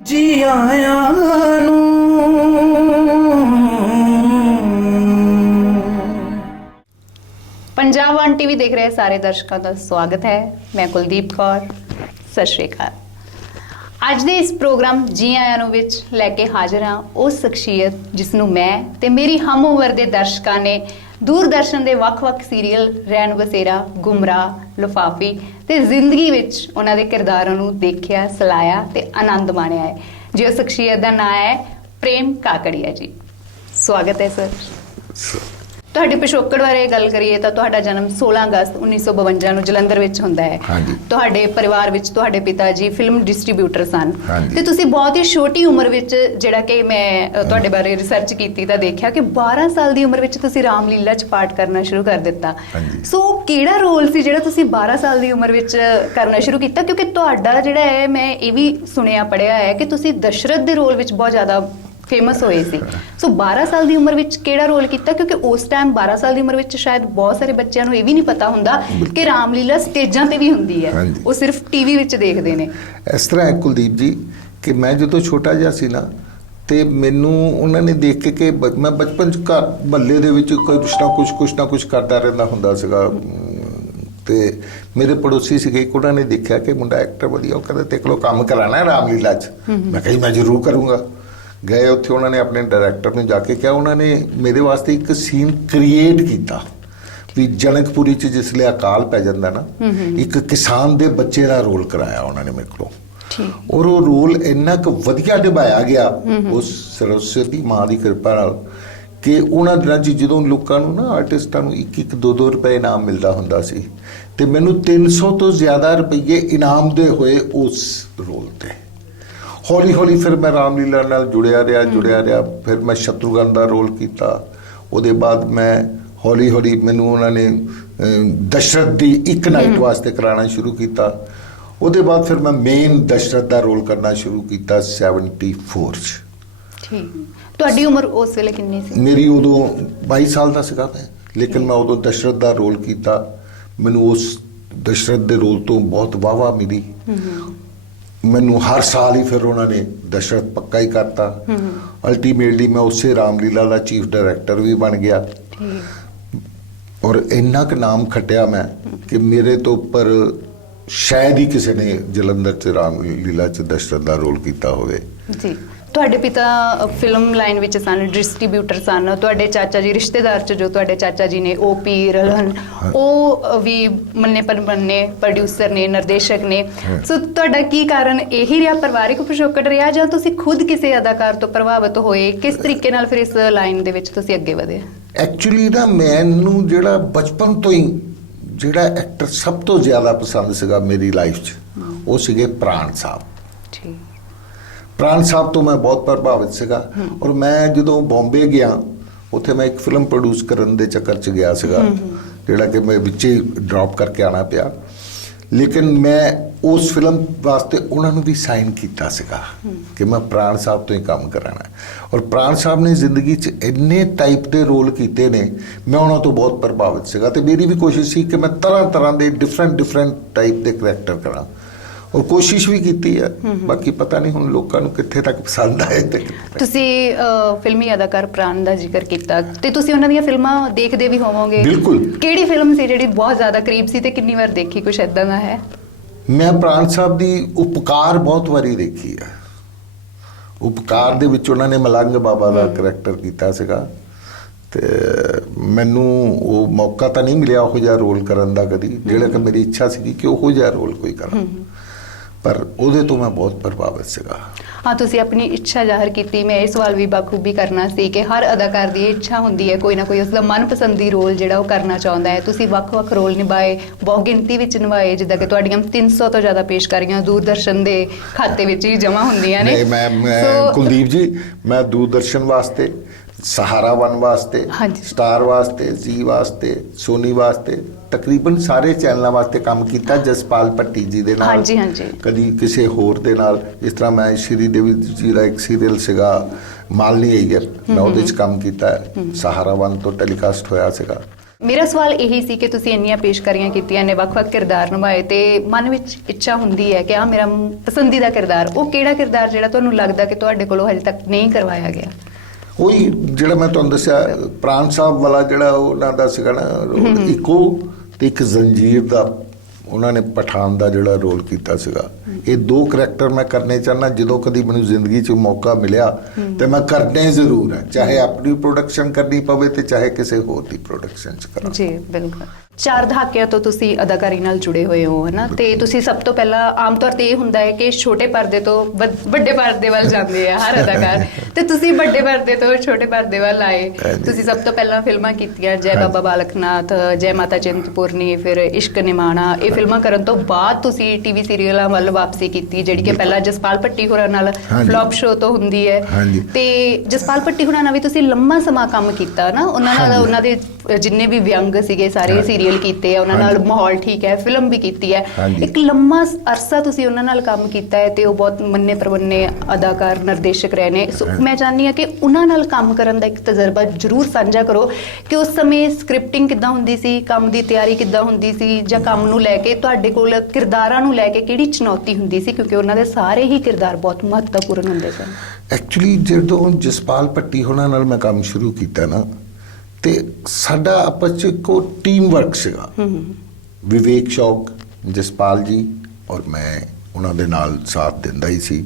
ਜੀ ਆਇਆਂ ਨੂੰ। पंजाब वन टीवी देख रहे सारे दर्शकों का स्वागत है। मैं कुलदीप कौर, सत श्री अकाल। ਅੱਜ ਦੇ ਇਸ ਪ੍ਰੋਗਰਾਮ ਜੀ ਆਇਆਂ ਨੂੰ ਵਿੱਚ ਲੈ ਕੇ ਹਾਜ਼ਰ ਹਾਂ ਉਹ ਸ਼ਖਸੀਅਤ ਜਿਸ ਨੂੰ ਮੈਂ ਤੇ ਮੇਰੀ ਹਮ ਉਮਰ ਦੇ ਦਰਸ਼ਕਾਂ ਨੇ ਦੂਰਦਰਸ਼ਨ ਦੇ ਵੱਖ-ਵੱਖ ਸੀਰੀਅਲ ਰੈਣ ਬਸੇਰਾ, ਗੁੰਮਰਾਹ, ਲਿਫਾਫੀ ਤੇ ਜ਼ਿੰਦਗੀ ਵਿੱਚ ਉਹਨਾਂ ਦੇ ਕਿਰਦਾਰਾਂ ਨੂੰ ਦੇਖਿਆ, ਸਲਾਇਆ ਤੇ ਆਨੰਦ ਮਾਣਿਆ ਹੈ। ਜੀ ਉਹ ਸ਼ਖਸੀਅਤ ਦਾ ਨਾਮ ਹੈ ਪ੍ਰੇਮ ਕਾਕੜੀਆ ਜੀ। ਸਵਾਗਤ ਹੈ ਸਰ। ਤੁਹਾਡੇ ਪਿਛੋਕੜ ਬਾਰੇ ਗੱਲ ਕਰੀਏ ਤਾਂ ਤੁਹਾਡਾ ਜਨਮ 16 ਅਗਸਤ 1952 ਨੂੰ ਜਲੰਧਰ ਵਿੱਚ ਹੁੰਦਾ ਹੈ। ਤੁਹਾਡੇ ਪਰਿਵਾਰ ਵਿੱਚ ਤੁਹਾਡੇ ਪਿਤਾ ਜੀ ਫਿਲਮ ਡਿਸਟ੍ਰੀਬਿਊਟਰ ਸਨ ਤੇ ਤੁਸੀਂ ਬਹੁਤ ਹੀ ਛੋਟੀ ਉਮਰ ਵਿੱਚ, ਜਿਹੜਾ ਕਿ ਮੈਂ ਤੁਹਾਡੇ ਬਾਰੇ ਰਿਸਰਚ ਕੀਤੀ ਤਾਂ ਦੇਖਿਆ ਕਿ 12 ਸਾਲ ਦੀ ਉਮਰ ਵਿੱਚ ਤੁਸੀਂ ਰਾਮਲੀਲਾ 'ਚ ਪਾਠ ਕਰਨਾ ਸ਼ੁਰੂ ਕਰ ਦਿੱਤਾ। ਸੋ ਕਿਹੜਾ ਰੋਲ ਸੀ ਜਿਹੜਾ ਤੁਸੀਂ 12 ਸਾਲ ਦੀ ਉਮਰ ਵਿੱਚ ਕਰਨਾ ਸ਼ੁਰੂ ਕੀਤਾ? ਕਿਉਂਕਿ ਤੁਹਾਡਾ ਜਿਹੜਾ ਹੈ, ਮੈਂ ਇਹ ਵੀ ਸੁਣਿਆ ਪੜਿਆ ਹੈ ਕਿ ਤੁਸੀਂ ਦਸ਼ਰਥ ਦੇ ਰੋਲ ਵਿੱਚ ਬਹੁਤ ਜ਼ਿਆਦਾ ਫੇਮਸ ਹੋਏ ਸੀ। ਸੋ 12 ਸਾਲ ਦੀ ਉਮਰ ਵਿੱਚ ਕਿਹੜਾ ਰੋਲ ਕੀਤਾ? ਕਿਉਂਕਿ ਉਸ ਟਾਈਮ 12 ਸਾਲ ਦੀ ਉਮਰ ਵਿੱਚ ਸ਼ਾਇਦ ਬਹੁਤ ਸਾਰੇ ਬੱਚਿਆਂ ਨੂੰ ਇਹ ਵੀ ਨਹੀਂ ਪਤਾ ਹੁੰਦਾ ਕਿ ਰਾਮਲੀਲਾ ਸਟੇਜਾਂ ਤੇ ਵੀ ਹੁੰਦੀ ਹੈ, ਉਹ ਸਿਰਫ ਟੀਵੀ ਵਿੱਚ ਦੇਖਦੇ ਨੇ। ਇਸ ਤਰ੍ਹਾਂ ਹੈ ਕੁਲਦੀਪ ਜੀ ਕਿ ਮੈਂ ਜਦੋਂ ਛੋਟਾ ਜਿਹਾ ਸੀ ਨਾ ਤੇ ਮੈਨੂੰ ਉਹਨਾਂ ਨੇ ਦੇਖ ਕੇ ਕਿ ਮੈਂ ਬਚਪਨ 'ਚ ਘਰ ਮਹੱਲੇ ਦੇ ਵਿੱਚ ਕੁਛ ਨਾ ਕੁਛ ਕਰਦਾ ਰਹਿੰਦਾ ਹੁੰਦਾ ਸੀਗਾ ਤੇ ਮੇਰੇ ਪੜੋਸੀ ਸੀਗੇ, ਉਹਨਾਂ ਨੇ ਦੇਖਿਆ ਕਿ ਮੁੰਡਾ ਐਕਟਰ ਵਧੀਆ, ਉਹ ਕਹਿੰਦੇ ਤੇਰੇ ਕੋਲੋਂ ਕੰਮ ਕਰਾਣਾ ਰਾਮਲੀਲਾ 'ਚ। ਮੈਂ ਕਿਹਾ ਮੈਂ ਜ਼ਰੂਰ ਕਰੂੰਗਾ। ਗਏ ਉੱਥੇ, ਉਹਨਾਂ ਨੇ ਆਪਣੇ ਡਾਇਰੈਕਟਰ ਨੂੰ ਜਾ ਕੇ ਕਿਹਾ, ਉਹਨਾਂ ਨੇ ਮੇਰੇ ਵਾਸਤੇ ਇੱਕ ਸੀਨ ਕ੍ਰੀਏਟ ਕੀਤਾ ਵੀ ਜਨਕਪੁਰੀ 'ਚ ਜਿਸ ਲਈ ਅਕਾਲ ਪੈ ਜਾਂਦਾ ਨਾ, ਇੱਕ ਕਿਸਾਨ ਦੇ ਬੱਚੇ ਦਾ ਰੋਲ ਕਰਾਇਆ ਉਹਨਾਂ ਨੇ ਮੇਰੇ ਕੋਲੋਂ। ਔਰ ਉਹ ਰੋਲ ਇੰਨਾ ਕੁ ਵਧੀਆ ਨਿਭਾਇਆ ਗਿਆ ਉਸ ਸਰਸਵਤੀ ਮਾਂ ਦੀ ਕਿਰਪਾ ਨਾਲ ਕਿ ਉਹਨਾਂ ਦਿਨਾਂ 'ਚ ਜਦੋਂ ਲੋਕਾਂ ਨੂੰ ਨਾ, ਆਰਟਿਸਟਾਂ ਨੂੰ 1-1 2-2 ਰੁਪਏ ਇਨਾਮ ਮਿਲਦਾ ਹੁੰਦਾ ਸੀ ਤੇ ਮੈਨੂੰ 300 ਤੋਂ ਜ਼ਿਆਦਾ ਰੁਪਏ ਇਨਾਮ ਦੇ ਹੋਏ ਉਸ ਰੋਲ ਤੇ। ਹੌਲੀ ਹੌਲੀ ਫਿਰ ਮੈਂ ਰਾਮਲੀਲਾ ਨਾਲ ਜੁੜਿਆ ਰਿਹਾ। ਫਿਰ ਮੈਂ ਸ਼ਤਰੂਘਨ ਦਾ ਰੋਲ ਕੀਤਾ। ਉਹਦੇ ਬਾਅਦ ਮੈਂ ਹੌਲੀ ਹੌਲੀ ਮੈਨੂੰ ਉਹਨਾਂ ਨੇ ਦਸ਼ਰਥ ਦੀ ਇੱਕ ਨਾਈਟ ਵਾਸਤੇ ਕਰਾਉਣਾ ਸ਼ੁਰੂ ਕੀਤਾ। ਉਹਦੇ ਬਾਅਦ ਫਿਰ ਮੈਂ ਮੇਨ ਦਸ਼ਰਥ ਦਾ ਰੋਲ ਕਰਨਾ ਸ਼ੁਰੂ ਕੀਤਾ 74 'ਚ। ਤੁਹਾਡੀ ਉਮਰ ਉਸ ਵੇਲੇ ਕਿੰਨੀ ਸੀ? ਮੇਰੀ ਉਦੋਂ 22 ਸਾਲ ਦਾ ਸੀਗਾ ਮੈਂ, ਲੇਕਿਨ ਮੈਂ ਉਦੋਂ ਦਸ਼ਰਥ ਦਾ ਰੋਲ ਕੀਤਾ। ਮੈਨੂੰ ਉਸ ਦਸ਼ਰਥ ਦੇ ਰੋਲ ਤੋਂ ਬਹੁਤ ਵਾਹਵਾ ਮਿਲੀ। ਮੈਨੂੰ ਹਰ ਸਾਲ ਹੀ ਫਿਰ ਉਹਨਾਂ ਨੇ ਦਸ਼ਰਥ ਪੱਕਾ ਹੀ ਕਰਤਾ। ਅਲਟੀਮੇਟਲੀ ਮੈਂ ਉਸੇ ਰਾਮਲੀਲਾ ਦਾ ਚੀਫ ਡਾਇਰੈਕਟਰ ਵੀ ਬਣ ਗਿਆ ਔਰ ਇੰਨਾ ਕੁ ਨਾਮ ਖੱਟਿਆ ਮੈਂ ਕਿ ਮੇਰੇ ਤੋਂ ਉੱਪਰ ਸ਼ਾਇਦ ਹੀ ਕਿਸੇ ਨੇ ਜਲੰਧਰ 'ਚ ਰਾਮਲੀਲਾ 'ਚ ਦਸ਼ਰਥ ਦਾ ਰੋਲ ਕੀਤਾ ਹੋਵੇ। ਜੀ, ਤੁਹਾਡੇ ਪਿਤਾ ਫਿਲਮ ਲਾਈਨ ਵਿੱਚ ਸਨ, ਡਿਸਟ੍ਰੀਬਿਊਟਰ ਸਨ। ਤੁਹਾਡੇ ਚਾਚਾ ਜੀ, ਰਿਸ਼ਤੇਦਾਰ 'ਚ ਜੋ ਤੁਹਾਡੇ ਚਾਚਾ ਜੀ ਨੇ ਓਪੀ ਰਲਹਨ, ਉਹ ਵੀ ਮੰਨੇ ਪ੍ਰੋਡਿਊਸਰ ਨੇ, ਨਿਰਦੇਸ਼ਕ ਨੇ। ਸੋ ਤੁਹਾਡਾ ਕੀ ਕਾਰਨ ਇਹੀ ਰਿਹਾ, ਪਰਿਵਾਰਿਕ ਪਿਛੋਕੜ ਰਿਹਾ, ਜਾਂ ਤੁਸੀਂ ਖੁਦ ਕਿਸੇ ਅਦਾਕਾਰ ਤੋਂ ਪ੍ਰਭਾਵਿਤ ਹੋਏ? ਕਿਸ ਤਰੀਕੇ ਨਾਲ ਫਿਰ ਇਸ ਲਾਈਨ ਦੇ ਵਿੱਚ ਤੁਸੀਂ ਅੱਗੇ ਵਧੇ? ਐਕਚੁਅਲੀ ਨਾ ਮੈਨੂੰ ਜਿਹੜਾ ਬਚਪਨ ਤੋਂ ਹੀ ਜਿਹੜਾ ਐਕਟਰ ਸਭ ਤੋਂ ਜ਼ਿਆਦਾ ਪਸੰਦ ਸੀਗਾ ਮੇਰੀ ਲਾਈਫ 'ਚ, ਉਹ ਸੀਗੇ ਪ੍ਰਾਣ ਸਾਹਿਬ। ਪ੍ਰਾਣ ਸਾਹਿਬ ਤੋਂ ਮੈਂ ਬਹੁਤ ਪ੍ਰਭਾਵਿਤ ਸੀਗਾ। ਔਰ ਮੈਂ ਜਦੋਂ ਬੰਬੇ ਗਿਆ, ਉੱਥੇ ਮੈਂ ਇੱਕ ਫਿਲਮ ਪ੍ਰੋਡਿਊਸ ਕਰਨ ਦੇ ਚੱਕਰ 'ਚ ਗਿਆ ਸੀਗਾ, ਜਿਹੜਾ ਕਿ ਮੈਂ ਵਿੱਚ ਹੀ ਡ੍ਰੌਪ ਕਰਕੇ ਆਉਣਾ ਪਿਆ। ਲੇਕਿਨ ਮੈਂ ਉਸ ਫਿਲਮ ਵਾਸਤੇ ਉਹਨਾਂ ਨੂੰ ਵੀ ਸਾਈਨ ਕੀਤਾ ਸੀਗਾ ਕਿ ਮੈਂ ਪ੍ਰਾਣ ਸਾਹਿਬ ਤੋਂ ਹੀ ਕੰਮ ਕਰਾਣਾ। ਔਰ ਪ੍ਰਾਣ ਸਾਹਿਬ ਨੇ ਜ਼ਿੰਦਗੀ 'ਚ ਇੰਨੇ ਟਾਈਪ ਦੇ ਰੋਲ ਕੀਤੇ ਨੇ, ਮੈਂ ਉਹਨਾਂ ਤੋਂ ਬਹੁਤ ਪ੍ਰਭਾਵਿਤ ਸੀਗਾ ਤੇ ਮੇਰੀ ਵੀ ਕੋਸ਼ਿਸ਼ ਸੀ ਕਿ ਮੈਂ ਤਰ੍ਹਾਂ ਦੇ ਡਿਫਰੈਂਟ ਟਾਈਪ ਦੇ ਕਰੈਕਟਰ ਕਰਾਂ ਔਰ ਕੋਸ਼ਿਸ਼ ਵੀ ਕੀਤੀ ਹੈ। ਬਾਕੀ ਪਤਾ ਨਹੀਂ ਹੁਣ ਲੋਕਾਂ ਨੂੰ ਕਿੱਥੇ ਤੱਕ ਪਸੰਦ ਆਏ। ਤੇ ਤੁਸੀਂ ਫਿਲਮੀ ਅਦਾਕਾਰ ਪ੍ਰਾਣ ਦਾ ਜ਼ਿਕਰ ਕੀਤਾ ਤੇ ਤੁਸੀਂ ਉਹਨਾਂ ਦੀਆਂ ਫਿਲਮਾਂ ਦੇਖਦੇ ਵੀ ਹੋਵੋਗੇ। ਬਿਲਕੁਲ। ਕਿਹੜੀ ਫਿਲਮ ਸੀ ਜਿਹੜੀ ਬਹੁਤ ਜ਼ਿਆਦਾ ਕਰੀਬ ਸੀ ਤੇ ਕਿੰਨੀ ਵਾਰ ਦੇਖੀ? ਕੁਛ ਏਦਾਂ ਦਾ ਹੈ? ਮੈਂ ਪ੍ਰਾਣ ਸਾਹਿਬ ਦੀ ਉਪਕਾਰ ਬਹੁਤ ਵਾਰੀ ਦੇਖੀ ਹੈ। ਉਪਕਾਰ ਦੇ ਵਿੱਚ ਉਹਨਾਂ ਨੇ ਮਲੰਗ ਬਾਬਾ ਦਾ ਕਰੈਕਟਰ ਕੀਤਾ ਸੀਗਾ ਤੇ ਮੈਨੂੰ ਉਹ ਮੌਕਾ ਤਾਂ ਨਹੀਂ ਮਿਲਿਆ ਉਹੋ ਜਿਹਾ ਰੋਲ ਕਰਨ ਦਾ ਕਦੀ, ਜਿਹੜਾ ਕਿ ਮੇਰੀ ਇੱਛਾ ਸੀਗੀ ਕਿ ਉਹੋ ਜਿਹਾ ਰੋਲ ਕੋਈ ਕਰਾਂ, ਪਰ ਉਹਦੇ ਤੋਂ ਮੈਂ ਬਹੁਤ ਪ੍ਰਭਾਵਿਤ ਸੀਗਾ। ਹਾਂ, ਤੁਸੀਂ ਆਪਣੀ ਇੱਛਾ ਜ਼ਾਹਰ ਕੀਤੀ। ਮੈਂ ਇਹ ਸਵਾਲ ਵੀ ਬਾਖੂਬੀ ਕਰਨਾ ਸੀ ਕਿ ਹਰ ਅਦਾਕਾਰ ਦੀ ਇਹ ਇੱਛਾ ਹੁੰਦੀ ਹੈ, ਕੋਈ ਨਾ ਕੋਈ ਉਸਦਾ ਮਨਪਸੰਦੀ ਰੋਲ ਜਿਹੜਾ ਉਹ ਕਰਨਾ ਚਾਹੁੰਦਾ ਹੈ। ਤੁਸੀਂ ਵੱਖ-ਵੱਖ ਰੋਲ ਨਿਭਾਏ, ਬਹੁਤ ਗਿਣਤੀ ਵਿੱਚ ਨਿਭਾਏ, ਜਿੱਦਾਂ ਕਿ ਤੁਹਾਡੀਆਂ 300 ਤੋਂ ਜ਼ਿਆਦਾ ਪੇਸ਼ਕਾਰੀਆਂ ਦੂਰਦਰਸ਼ਨ ਦੇ ਖਾਤੇ ਵਿੱਚ ਹੀ ਜਮ੍ਹਾਂ ਹੁੰਦੀਆਂ ਨੇ। ਮੈਂ ਕੁਲਦੀਪ ਜੀ, ਮੈਂ ਦੂਰਦਰਸ਼ਨ ਵਾਸਤੇ, ਸਹਾਰਾ ਵਨ ਵਾਸਤੇ, ਸਟਾਰ ਵਾਸਤੇ, ਜੀ ਵਾਸਤੇ, ਸੋਨੀ ਵਾਸਤੇ, ਤਕਰੀਬਨ ਸਾਰੇ ਚੈਨਲਾਂ ਵਾਸਤੇ ਕੰਮ ਕੀਤਾ। ਜਸਪਾਲ ਭੱਟੀ ਜੀ ਦੇ ਨਾਲ, ਕਦੀ ਕਿਸੇ ਹੋਰ ਦੇ ਨਾਲ। ਇਸ ਤਰ੍ਹਾਂ ਮੈਂ ਸ਼੍ਰੀ ਦੇਵੀ ਜੀ ਦਾ ਇੱਕ ਸੀਰੀਅਲ ਸੀਗਾ ਮਾਲਨੀ ਅਈਅਰ, ਮੈਂ ਉਹਦੇ 'ਚ ਕੰਮ ਕੀਤਾ। ਸਹਾਰਾ ਵਨ ਤੋਂ ਟੈਲੀਕਾਸਟ ਹੋਇਆ ਸੀਗਾ। ਮੇਰਾ ਸਵਾਲ ਇਹੀ ਸੀ ਕਿ ਤੁਸੀਂ ਇੰਨੀਆਂ ਪੇਸ਼ਕਾਰੀਆਂ ਕੀਤੀਆਂ ਨੇ, ਵੱਖ-ਵੱਖ ਕਿਰਦਾਰ ਨਿਭਾਏ, ਤੇ ਮਨ ਵਿੱਚ ਇੱਛਾ ਹੁੰਦੀ ਹੈ ਕਿ ਆ ਮੇਰਾ ਪਸੰਦੀਦਾ ਕਿਰਦਾਰ, ਉਹ ਕਿਹੜਾ ਕਿਰਦਾਰ ਜਿਹੜਾ ਤੁਹਾਨੂੰ ਲੱਗਦਾ ਕਿ ਤੁਹਾਡੇ ਕੋਲੋਂ ਹਜੇ ਤੱਕ ਨਹੀਂ ਕਰਵਾਇਆ ਗਿਆ? ਉਹੀ ਜਿਹੜਾ ਮੈਂ ਤੁਹਾਨੂੰ ਦੱਸਿਆ ਪ੍ਰਾਣ ਸਾਹਿਬ ਵਾਲਾ, ਜਿਹੜਾ ਉਹਨਾਂ ਦਾ ਸੀਗਾ ਨਾ, ਇੱਕੋ ਤੇ ਇੱਕ ਜ਼ੰਜੀਰ ਦਾ ਉਹਨਾਂ ਨੇ ਪਠਾਨ ਦਾ ਜਿਹੜਾ ਰੋਲ ਕੀਤਾ ਸੀਗਾ। ਇਹ ਦੋ ਕਰੈਕਟਰ ਮੈਂ ਕਰਨੇ ਚਾਹੁੰਦਾ, ਜਦੋਂ ਕਦੀ ਮੈਨੂੰ ਜ਼ਿੰਦਗੀ 'ਚ ਮੌਕਾ ਮਿਲਿਆ ਤੇ ਮੈਂ ਕਰਨੇ ਜ਼ਰੂਰ ਹੈ, ਚਾਹੇ ਆਪਣੀ ਪ੍ਰੋਡਕਸ਼ਨ ਕਰਨੀ ਪਵੇ ਤੇ ਚਾਹੇ ਕਿਸੇ ਹੋਰ ਦੀ ਪ੍ਰੋਡਕਸ਼ਨ 'ਚ ਕਰਾਂ। ਜੀ ਬਿਲਕੁਲ। 4 ਦਹਾਕਿਆਂ ਤੋਂ ਤੁਸੀਂ ਅਦਾਕਾਰੀ ਨਾਲ ਜੁੜੇ ਹੋਏ ਹੋ, ਹੈ ਨਾ, ਤੇ ਤੁਸੀਂ ਸਭ ਤੋਂ ਪਹਿਲਾਂ ਆਮ ਤੌਰ ਤੇ ਇਹ ਹੁੰਦਾ ਹੈ ਕਿ ਛੋਟੇ ਪਰਦੇ ਤੋਂ ਵੱਡੇ ਪਰਦੇ ਵੱਲ ਜਾਂਦੇ ਆ ਹਰ ਅਦਾਕਾਰ, ਤੇ ਤੁਸੀਂ ਵੱਡੇ ਪਰਦੇ ਤੋਂ ਛੋਟੇ ਪਰਦੇ ਵੱਲ ਆਏ। ਤੁਸੀਂ ਸਭ ਤੋਂ ਪਹਿਲਾਂ ਫਿਲਮਾਂ ਕੀਤੀਆਂ ਜੈ ਬਾਬਾ ਬਾਲਕ ਨਾਥ, ਜੈ ਮਾਤਾ ਚਿੰਤਪੁਰਨੀ, ਫਿਰ ਇਸ਼ਕ ਨਿਮਾਣਾ। ਇਹ ਫਿਲਮਾਂ ਕਰਨ ਤੋਂ ਬਾਅਦ ਤੁਸੀਂ ਟੀਵੀ ਸੀਰੀਅਲਾਂ ਵੱਲ ਵਾਪਸੀ ਕੀਤੀ, ਜਿਹੜੀ ਕਿ ਪਹਿਲਾਂ ਜਸਪਾਲ ਭੱਟੀ ਹੋਰਾਂ ਨਾਲ ਫਲॉप ਸ਼ੋ ਤੋਂ ਹੁੰਦੀ ਹੈ, ਤੇ ਜਸਪਾਲ ਭੱਟੀ ਹੋਰਾਂ ਨਾਲ ਵੀ ਤੁਸੀਂ ਲੰਮਾ ਸਮਾਂ ਕੰਮ ਕੀਤਾ ਨਾ, ਉਹਨਾਂ ਨਾਲ ਉਹਨਾਂ ਦੇ ਜਿੰਨੇ ਵੀ ਵਿਅੰਗ ਸੀਗੇ ਸਾਰੇ ਸੀਰੀਅਲ ਕੀਤੇ ਆ ਉਹਨਾਂ ਨਾਲ, ਮਾਹੌਲ ਠੀਕ ਹੈ, ਫਿਲਮ ਵੀ ਕੀਤੀ ਹੈ, ਇੱਕ ਲੰਮਾ ਅਰਸਾ ਤੁਸੀਂ ਉਹਨਾਂ ਨਾਲ ਕੰਮ ਕੀਤਾ ਹੈ, ਤੇ ਉਹ ਬਹੁਤ ਮੰਨੇ ਪ੍ਰਮੰਨੇ ਅਦਾਕਾਰ ਨਿਰਦੇਸ਼ਕ ਰਹੇ ਨੇ। ਸੋ ਮੈਂ ਚਾਹੁੰਦੀ ਹਾਂ ਕਿ ਉਹਨਾਂ ਨਾਲ ਕੰਮ ਕਰਨ ਦਾ ਇੱਕ ਤਜਰਬਾ ਜ਼ਰੂਰ ਸਾਂਝਾ ਕਰੋ ਕਿ ਉਸ ਸਮੇਂ ਸਕ੍ਰਿਪਟਿੰਗ ਕਿੱਦਾਂ ਹੁੰਦੀ ਸੀ, ਕੰਮ ਦੀ ਤਿਆਰੀ ਕਿੱਦਾਂ ਹੁੰਦੀ ਸੀ, ਜਾਂ ਕੰਮ ਨੂੰ ਲੈ ਕੇ ਤੁਹਾਡੇ ਕੋਲ ਕਿਰਦਾਰਾਂ ਨੂੰ ਲੈ ਕੇ ਕਿਹੜੀ ਚੁਣੌਤੀ ਹੁੰਦੀ ਸੀ, ਕਿਉਂਕਿ ਉਹਨਾਂ ਦੇ ਸਾਰੇ ਹੀ ਕਿਰਦਾਰ ਬਹੁਤ ਮਹੱਤਵਪੂਰਨ ਹੁੰਦੇ ਸਨ। ਐਕਚੁਅਲੀ ਜਦੋਂ ਜਸਪਾਲ ਭੱਟੀ ਹੋਣਾ ਨਾਲ ਮੈਂ ਕੰਮ ਸ਼ੁਰੂ ਕੀਤਾ ਨਾ, ਤੇ ਸਾਡਾ ਆਪਸ 'ਚ ਇੱਕੋ ਟੀਮ ਵਰਕ ਸੀਗਾ। ਵਿਵੇਕ ਸ਼ੌਕ, ਜਸਪਾਲ ਜੀ ਔਰ ਮੈਂ ਉਹਨਾਂ ਦੇ ਨਾਲ ਸਾਥ ਦਿੰਦਾ ਹੀ ਸੀ।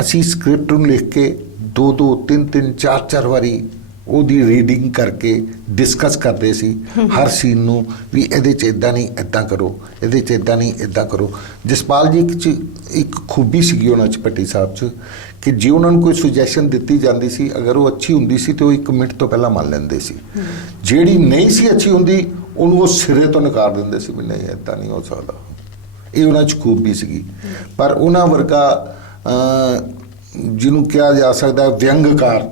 ਅਸੀਂ ਸਕ੍ਰਿਪਟ ਨੂੰ ਲਿਖ ਕੇ 2-2, 3-3, 4-4 ਵਾਰੀ ਉਹਦੀ ਰੀਡਿੰਗ ਕਰਕੇ ਡਿਸਕਸ ਕਰਦੇ ਸੀ ਹਰ ਸੀਨ ਨੂੰ, ਵੀ ਇਹਦੇ 'ਚ ਇੱਦਾਂ ਨਹੀਂ ਇੱਦਾਂ ਕਰੋ, ਇਹਦੇ 'ਚ ਇੱਦਾਂ ਨਹੀਂ ਇੱਦਾਂ ਕਰੋ। ਜਸਪਾਲ ਜੀ 'ਚ ਇੱਕ ਖੂਬੀ ਸੀਗੀ ਉਹਨਾਂ 'ਚ, ਭੱਟੀ ਸਾਹਿਬ 'ਚ, ਕਿ ਜੇ ਉਹਨਾਂ ਨੂੰ ਕੋਈ ਸੁਜੈਸ਼ਨ ਦਿੱਤੀ ਜਾਂਦੀ ਸੀ, ਅਗਰ ਉਹ ਅੱਛੀ ਹੁੰਦੀ ਸੀ ਤੇ ਉਹ 1 ਮਿੰਟ ਤੋਂ ਪਹਿਲਾਂ ਮੰਨ ਲੈਂਦੇ ਸੀ। ਜਿਹੜੀ ਨਹੀਂ ਸੀ ਅੱਛੀ ਹੁੰਦੀ ਉਹਨੂੰ ਉਹ ਸਿਰੇ ਤੋਂ ਨਕਾਰ ਦਿੰਦੇ ਸੀ ਵੀ ਨਹੀਂ ਇੱਦਾਂ ਨਹੀਂ ਹੋ ਸਕਦਾ। ਇਹ ਉਹਨਾਂ 'ਚ ਖੂਬੀ ਸੀਗੀ। ਪਰ ਉਹਨਾਂ ਵਰਗਾ ਜਿਹਨੂੰ ਕਿਹਾ ਜਾ ਸਕਦਾ ਵਿਅੰਗਕਾਰ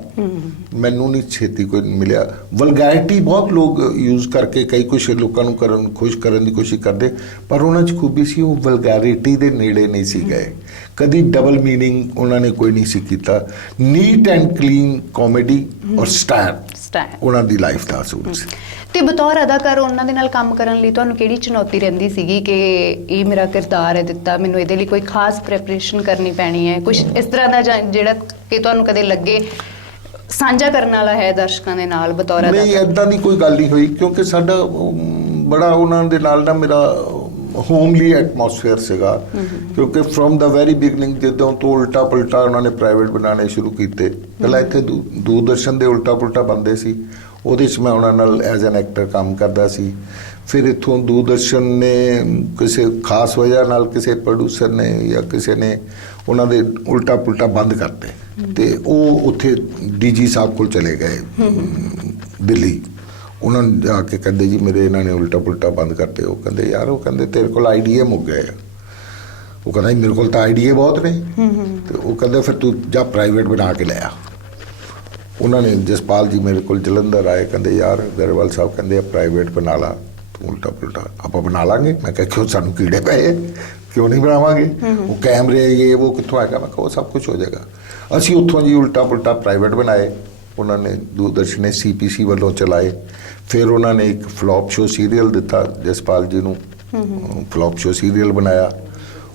ਮੈਨੂੰ ਨਹੀਂ ਛੇਤੀ ਕੋਈ ਮਿਲਿਆ। ਵਲਗੈਰਿਟੀ ਬਹੁਤ ਲੋਕ ਯੂਜ਼ ਕਰਕੇ ਕਈ ਕੁਛ ਲੋਕਾਂ ਨੂੰ ਖੁਸ਼ ਕਰਨ ਦੀ ਕੋਸ਼ਿਸ਼ ਕਰਦੇ, ਪਰ ਉਹਨਾਂ 'ਚ ਖੂਬੀ ਸੀ ਉਹ ਵਲਗੈਰਿਟੀ ਦੇ ਨੇੜੇ ਨਹੀਂ ਸੀ ਗਏ। ਕਦੀ ਡਬਲ ਮੀਨਿੰਗ ਉਹਨਾਂ ਨੇ ਕੋਈ ਨਹੀਂ ਸੀ ਕੀਤਾ। ਨੀਟ ਐਂਡ ਕਲੀਨ ਕਾਮੇਡੀ ਔਰ ਸਟਾਈਲ ਉਹਨਾਂ ਦੀ ਲਾਈਫ ਦਾ ਅਸੂਲ ਸੀ। ਤੇ ਬਤੌਰ ਅਦਾਕਾਰ ਉਹਨਾਂ ਦੇ ਨਾਲ ਕੰਮ ਕਰਨ ਲਈ ਤੁਹਾਨੂੰ ਕਿਹੜੀ ਚੁਣੌਤੀ ਰਹਿੰਦੀ ਸੀਗੀ ਕਿ ਇਹ ਮੇਰਾ ਕਿਰਦਾਰ ਹੈ ਦਿੱਤਾ, ਮੈਨੂੰ ਇਹਦੇ ਲਈ ਕੋਈ ਖਾਸ ਪ੍ਰੈਪਰੇਸ਼ਨ ਕਰਨੀ ਪੈਣੀ ਹੈ, ਕੁਝ ਇਸ ਤਰ੍ਹਾਂ ਦਾ ਜਿਹੜਾ ਕਿ ਤੁਹਾਨੂੰ ਕਦੇ ਲੱਗੇ ਸਾਂਝਾ ਕਰਨ ਵਾਲਾ ਹੈ ਦਰਸ਼ਕਾਂ ਦੇ ਨਾਲ ਬਤੌਰ ਅਦਾਕਾਰ? ਨਹੀਂ, ਇਦਾਂ ਦੀ ਕੋਈ ਗੱਲ ਨਹੀਂ ਹੋਈ, ਕਿਉਂਕਿ ਸਾਡਾ ਬੜਾ ਉਹਨਾਂ ਦੇ ਨਾਲ ਨਾ ਮੇਰਾ ਹੋਮਲੀ ਐਟਮੋਸਫੇਅਰ ਸੀਗਾ। ਕਿਉਂਕਿ ਫਰੋਮ ਦਾ ਵੈਰੀ ਬਿਗਨਿੰਗ ਜਦੋਂ ਤੋਂ ਉਲਟਾ ਪੁਲਟਾ ਉਹਨਾਂ ਨੇ ਪ੍ਰਾਈਵੇਟ ਬਣਾਉਣੇ ਸ਼ੁਰੂ ਕੀਤੇ, ਪਹਿਲਾਂ ਇੱਥੇ ਦੂਰਦਰਸ਼ਨ ਦੇ ਉਲਟਾ ਪੁਲਟਾ ਬਣਦੇ ਸੀ, ਉਹਦੇ 'ਚ ਮੈਂ ਉਹਨਾਂ ਨਾਲ ਐਜ਼ ਐਨ ਐਕਟਰ ਕੰਮ ਕਰਦਾ ਸੀ। ਫਿਰ ਇੱਥੋਂ ਦੂਰਦਰਸ਼ਨ ਨੇ ਕਿਸੇ ਖਾਸ ਵਜ੍ਹਾ ਨਾਲ ਕਿਸੇ ਪ੍ਰੋਡਿਊਸਰ ਨੇ ਜਾਂ ਕਿਸੇ ਨੇ ਉਹਨਾਂ ਦੇ ਉਲਟਾ ਪੁਲਟਾ ਬੰਦ ਕਰਤੇ, ਤੇ ਉਹ ਉੱਥੇ ਡੀਜੀ ਸਾਹਿਬ ਕੋਲ ਚਲੇ ਗਏ ਦਿੱਲੀ। ਉਹਨਾਂ ਨੂੰ ਜਾ ਕੇ ਕਹਿੰਦੇ ਜੀ ਮੇਰੇ ਇਹਨਾਂ ਨੇ ਉਲਟਾ ਪੁਲਟਾ ਬੰਦ ਕਰਤੇ। ਉਹ ਕਹਿੰਦੇ ਯਾਰ, ਉਹ ਕਹਿੰਦੇ ਤੇਰੇ ਕੋਲ ਆਈਡੀਆ ਮੁੱਕ ਗਏ ਆ। ਉਹ ਕਹਿੰਦਾ ਮੇਰੇ ਕੋਲ ਤਾਂ ਆਈਡੀਆ ਬਹੁਤ ਨੇ। ਤੇ ਉਹ ਕਹਿੰਦੇ ਫਿਰ ਤੂੰ ਜਾ ਪ੍ਰਾਈਵੇਟ ਬਣਾ ਕੇ ਲੈ ਆ। ਉਹਨਾਂ ਨੇ ਜਸਪਾਲ ਜੀ ਮੇਰੇ ਕੋਲ ਜਲੰਧਰ ਆਏ, ਕਹਿੰਦੇ ਯਾਰ ਗਰੇਵਾਲ ਸਾਹਿਬ ਕਹਿੰਦੇ ਆ ਪ੍ਰਾਈਵੇਟ ਬਣਾ ਲਾ ਤੂੰ ਉਲਟਾ ਪੁਲਟਾ। ਆਪਾਂ ਬਣਾ ਲਾਂਗੇ। ਮੈਂ ਕਿਹਾ ਕਿਉਂ, ਸਾਨੂੰ ਕੀੜੇ ਪਏ, ਕਿਉਂ ਨਹੀਂ ਬਣਾਵਾਂਗੇ। ਉਹ ਕੈਮਰੇ ਇਹ ਉਹ ਕਿੱਥੋਂ ਆਏਗਾ। ਮੈਂ ਕਿਹਾ ਉਹ ਸਭ ਕੁਝ ਹੋ ਜਾਏਗਾ। ਅਸੀਂ ਉੱਥੋਂ ਜੀ ਉਲਟਾ ਪੁਲਟਾ ਪ੍ਰਾਈਵੇਟ ਬਣਾਏ। ਉਹਨਾਂ ਨੇ ਦੂਰਦਰਸ਼ਨ ਨੇ CPC ਵੱਲੋਂ ਚਲਾਏ। ਫਿਰ ਉਹਨਾਂ ਨੇ ਇੱਕ ਫਲॉप ਸ਼ੋ ਸੀਰੀਅਲ ਦਿੱਤਾ ਜਸਪਾਲ ਜੀ ਨੂੰ, ਫਲॉप ਸ਼ੋ ਸੀਰੀਅਲ ਬਣਾਇਆ।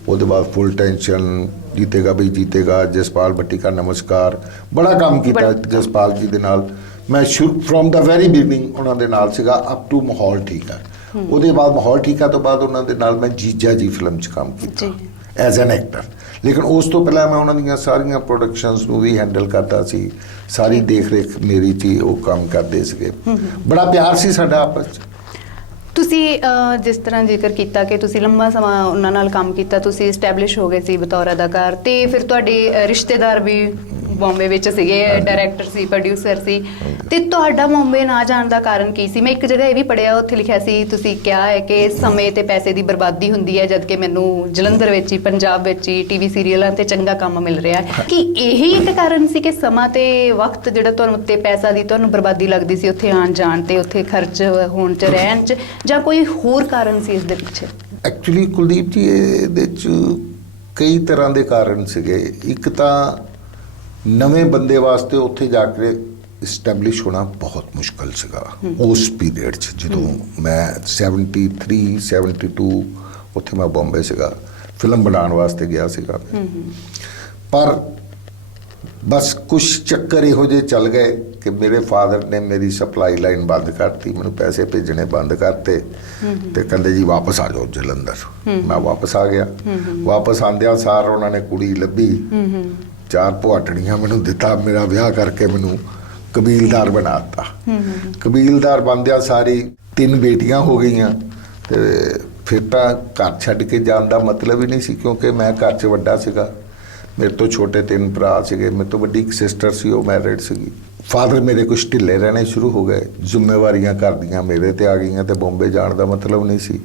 ਉਹਦੇ ਬਾਅਦ ਫੁੱਲ ਟੈਂਸ਼ਨ, ਜੀਤੇਗਾ ਬਈ ਜੀਤੇਗਾ, ਜਸਪਾਲ ਭੱਟੀ ਦਾ ਨਮਸਕਾਰ, ਬੜਾ ਕੰਮ ਕੀਤਾ ਜਸਪਾਲ ਜੀ ਦੇ ਨਾਲ ਮੈਂ। ਫਰੋਮ ਦਾ ਵੈਰੀ ਬਿਗਨਿੰਗ ਉਹਨਾਂ ਦੇ ਨਾਲ ਸੀਗਾ ਅਪ ਟੂ ਮਾਹੌਲ ਠੀਕ ਹੈ। ਉਹਦੇ ਬਾਅਦ ਮਾਹੌਲ ਠੀਕ ਹੈ ਤੋਂ ਬਾਅਦ ਉਹਨਾਂ ਦੇ ਨਾਲ ਮੈਂ ਜੀਜਾ ਜੀ ਫਿਲਮ 'ਚ ਕੰਮ ਕੀਤਾ ਐਜ਼ ਐਨ ਐਕਟਰ। ਲੇਕਿਨ ਉਸ ਤੋਂ ਪਹਿਲਾਂ ਮੈਂ ਉਹਨਾਂ ਦੀਆਂ ਸਾਰੀਆਂ ਪ੍ਰੋਡਕਸ਼ਨਸ ਨੂੰ ਵੀ ਹੈਂਡਲ ਕਰਦਾ ਸੀ, ਸਾਰੀ ਦੇਖ ਰੇਖ ਮੇਰੀ 'ਚ ਉਹ ਕੰਮ ਕਰਦੇ ਸੀਗੇ। ਬੜਾ ਪਿਆਰ ਸੀ ਸਾਡਾ ਆਪਸ 'ਚ। ਤੁਸੀਂ ਜਿਸ ਤਰ੍ਹਾਂ ਜ਼ਿਕਰ ਕੀਤਾ ਕਿ ਤੁਸੀਂ ਲੰਮਾ ਸਮਾਂ ਉਹਨਾਂ ਨਾਲ ਕੰਮ ਕੀਤਾ, ਤੁਸੀਂ ਐਸਟੈਬਲਿਸ਼ ਹੋ ਗਏ ਸੀ ਬਤੌਰ ਅਦਾਕਾਰ, ਤੇ ਫਿਰ ਤੁਹਾਡੇ ਰਿਸ਼ਤੇਦਾਰ ਵੀ ਬੰਬੇ ਵਿੱਚ ਸੀਗੇ, ਡਾਇਰੈਕਟਰ ਸੀ, ਪ੍ਰੋਡਿਊਸਰ ਸੀ, ਤੇ ਤੁਹਾਡਾ ਬੰਬੇ ਨਾ ਜਾਣ ਦਾ ਕਾਰਨ ਕੀ ਸੀ? ਮੈਂ ਇੱਕ ਜਗ੍ਹਾ ਇਹ ਵੀ ਪੜ੍ਹਿਆ, ਉੱਥੇ ਲਿਖਿਆ ਸੀ, ਤੁਸੀਂ ਕਿਹਾ ਹੈ ਕਿ ਸਮੇਂ ਤੇ ਪੈਸੇ ਦੀ ਬਰਬਾਦੀ ਹੁੰਦੀ ਹੈ, ਜਦ ਕਿ ਮੈਨੂੰ ਜਲੰਧਰ ਵਿੱਚ ਹੀ, ਪੰਜਾਬ ਵਿੱਚ ਹੀ ਟੀਵੀ ਸੀਰੀਅਲਾਂ ਤੇ ਚੰਗਾ ਕੰਮ ਮਿਲ ਰਿਹਾ ਹੈ। ਕਿ ਇਹੀ ਇੱਕ ਕਾਰਨ ਸੀ ਕਿ ਸਮਾਂ ਤੇ ਵਕਤ ਜਿਹੜਾ ਤੁਹਾਨੂੰ ਤੇ ਪੈਸਾ ਦੀ ਤੁਹਾਨੂੰ ਬਰਬਾਦੀ ਲੱਗਦੀ ਸੀ ਉੱਥੇ ਆਉਣ ਜਾਣ ਤੇ, ਉੱਥੇ ਖਰਚ ਹੋਣ 'ਚ, ਰਹਿਣ 'ਚ, ਜਾਂ ਕੋਈ ਹੋਰ ਕਾਰਨ ਸੀ ਇਸ ਦੇ ਪਿੱਛੇ? ਐਕਚੁਅਲੀ ਕੁਲਦੀਪ ਜੀ ਇਹਦੇ 'ਚ ਕਈ ਤਰ੍ਹਾਂ ਦੇ ਕਾਰਨ ਸੀਗੇ। ਇੱਕ ਤਾਂ ਨਵੇਂ ਬੰਦੇ ਵਾਸਤੇ ਉੱਥੇ ਜਾ ਕੇ ਇਸਟੈਬਲਿਸ਼ ਹੋਣਾ ਬਹੁਤ ਮੁਸ਼ਕਲ ਸੀਗਾ ਉਸ ਪੀਰੀਅਡ 'ਚ, ਜਦੋਂ ਮੈਂ 73 72 ਉੱਥੇ ਮੈਂ ਬੰਬੇ ਸੀਗਾ, ਫਿਲਮ ਬਣਾਉਣ ਵਾਸਤੇ ਗਿਆ ਸੀਗਾ। ਪਰ ਬਸ ਕੁਛ ਚੱਕਰ ਇਹੋ ਜਿਹੇ ਚੱਲ ਗਏ ਕਿ ਮੇਰੇ ਫਾਦਰ ਨੇ ਮੇਰੀ ਸਪਲਾਈ ਲਾਈਨ ਬੰਦ ਕਰਤੀ, ਮੈਨੂੰ ਪੈਸੇ ਭੇਜਣੇ ਬੰਦ ਕਰਤੇ ਤੇ ਕਹਿੰਦੇ ਜੀ ਵਾਪਸ ਆ ਜਾਓ ਜਲੰਧਰ। ਮੈਂ ਵਾਪਸ ਆ ਗਿਆ। ਵਾਪਸ ਆਉਂਦਿਆਂ ਸਾਰ ਉਹਨਾਂ ਨੇ ਕੁੜੀ ਲੱਭੀ, 4 ਪੁਆਟੜੀਆਂ ਮੈਨੂੰ ਦਿੱਤਾ, ਮੇਰਾ ਵਿਆਹ ਕਰਕੇ ਮੈਨੂੰ ਕਬੀਲਦਾਰ ਬਣਾਤਾ। ਕਬੀਲਦਾਰ ਬਣਦਿਆਂ ਸਾਰੀ 3 ਬੇਟੀਆਂ ਹੋ ਗਈਆਂ ਤੇ ਫਿਰ ਤਾਂ ਘਰ ਛੱਡ ਕੇ ਜਾਣ ਦਾ ਮਤਲਬ ਹੀ ਨਹੀਂ ਸੀ, ਕਿਉਂਕਿ ਮੈਂ ਘਰ 'ਚ ਵੱਡਾ ਸੀਗਾ, ਮੇਰੇ ਤੋਂ ਛੋਟੇ 3 ਭਰਾ ਸੀਗੇ, ਮੇਰੇ ਤੋਂ ਵੱਡੀ ਇੱਕ ਸਿਸਟਰ ਸੀ, ਉਹ ਮੈਰਿਡ ਸੀਗੀ। ਫਾਦਰ ਮੇਰੇ ਕੁਛ ਢਿੱਲੇ ਰਹਿਣੇ ਸ਼ੁਰੂ ਹੋ ਗਏ, ਜ਼ਿੰਮੇਵਾਰੀਆਂ ਘਰ ਦੀਆਂ ਮੇਰੇ ਤੇ ਆ ਗਈਆਂ ਤੇ ਬੰਬੇ ਜਾਣ ਦਾ ਮਤਲਬ ਨਹੀਂ ਸੀ।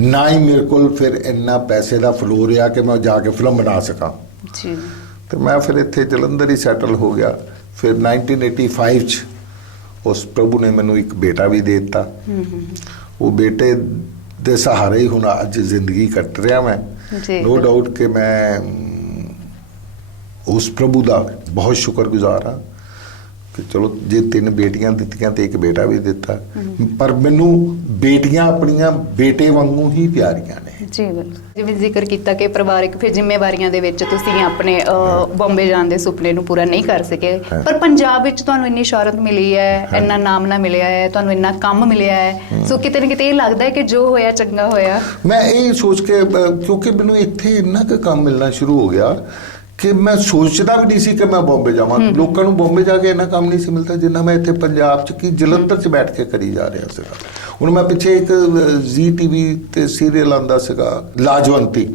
ਨਾ ਹੀ ਮੇਰੇ ਕੋਲ ਫਿਰ ਇੰਨਾ ਪੈਸੇ ਦਾ ਫਲੋ ਰਿਹਾ ਕਿ ਮੈਂ ਜਾ ਕੇ ਫਿਲਮ ਬਣਾ ਸਕਾਂ ਜੀ। ਤੇ ਮੈਂ ਫਿਰ ਇੱਥੇ ਜਲੰਧਰ ਹੀ ਸੈਟਲ ਹੋ ਗਿਆ। ਫਿਰ 1985 'ਚ ਉਸ ਪ੍ਰਭੂ ਨੇ ਮੈਨੂੰ ਇੱਕ ਬੇਟਾ ਵੀ ਦੇ ਦਿੱਤਾ। ਉਹ ਬੇਟੇ ਦੇ ਸਹਾਰੇ ਹੀ ਹੁਣ ਅੱਜ ਜ਼ਿੰਦਗੀ ਕੱਟ ਰਿਹਾ ਮੈਂ। ਨੋ ਡਾਊਟ ਕਿ ਮੈਂ ਉਸ ਪ੍ਰਭੂ ਦਾ ਬਹੁਤ ਸ਼ੁਕਰਗੁਜ਼ਾਰ ਹਾਂ ਕਿ ਚਲੋ ਜੇ 3 ਬੇਟੀਆਂ ਦਿੱਤੀਆਂ ਤੇ ਇੱਕ ਬੇਟਾ ਵੀ ਦਿੱਤਾ, ਪਰ ਮੈਨੂੰ ਬੇਟੀਆਂ ਆਪਣੀਆਂ ਬੇਟੇ ਵਾਂਗੂ ਹੀ ਪਿਆਰੀਆਂ ਨੇ। ਜੀ ਬਿਲਕੁਲ, ਜਿਵੇਂ ਜ਼ਿਕਰ ਕੀਤਾ ਕਿ ਪਰਿਵਾਰਿਕ ਫਿਰ ਜ਼ਿੰਮੇਵਾਰੀਆਂ ਦੇ ਵਿੱਚ ਤੁਸੀਂ ਆਪਣੇ ਬੰਬੇ ਜਾਣ ਦੇ ਸੁਪਨੇ ਨੂੰ ਪੂਰਾ ਨਹੀਂ ਕਰ ਸਕੇ, ਪਰ ਪੰਜਾਬ ਵਿੱਚ ਤੁਹਾਨੂੰ ਇੰਨੀ ਸ਼ੌਹਰਤ ਮਿਲੀ ਹੈ, ਇੰਨਾ ਨਾਮ ਨਾ ਮਿਲਿਆ ਹੈ, ਤੁਹਾਨੂੰ ਇੰਨਾ ਕੰਮ ਮਿਲਿਆ ਹੈ, ਸੋ ਕਿਤੇ ਨਾ ਕਿਤੇ ਇਹ ਲੱਗਦਾ ਹੈ ਕਿ ਜੋ ਹੋਇਆ ਚੰਗਾ ਹੋਇਆ। ਮੈਂ ਇਹ ਸੋਚ ਕੇ, ਕਿਉਂਕਿ ਮੈਨੂੰ ਇੱਥੇ ਇੰਨਾ ਕੁ ਕੰਮ ਮਿਲਣਾ ਸ਼ੁਰੂ ਹੋ ਗਿਆ ਕਿ ਮੈਂ ਸੋਚਦਾ ਵੀ ਨਹੀਂ ਸੀ ਕਿ ਮੈਂ ਬੰਬੇ ਜਾਵਾਂ। ਲੋਕਾਂ ਨੂੰ ਬੰਬੇ ਜਾ ਕੇ ਇੰਨਾ ਕੰਮ ਨਹੀਂ ਸੀ ਮਿਲਦਾ ਜਿੰਨਾ ਮੈਂ ਇੱਥੇ ਪੰਜਾਬ 'ਚ ਕੀ ਜਲੰਧਰ 'ਚ ਬੈਠ ਕੇ ਕਰੀ ਜਾ ਰਿਹਾ ਸੀਗਾ। ਹੁਣ ਮੈਂ ਪਿੱਛੇ ਇੱਕ ਜ਼ੀ ਟੀਵੀ ਤੇ ਸੀਰੀਅਲ ਆਉਂਦਾ ਸੀਗਾ ਲਾਜਵੰਤੀ,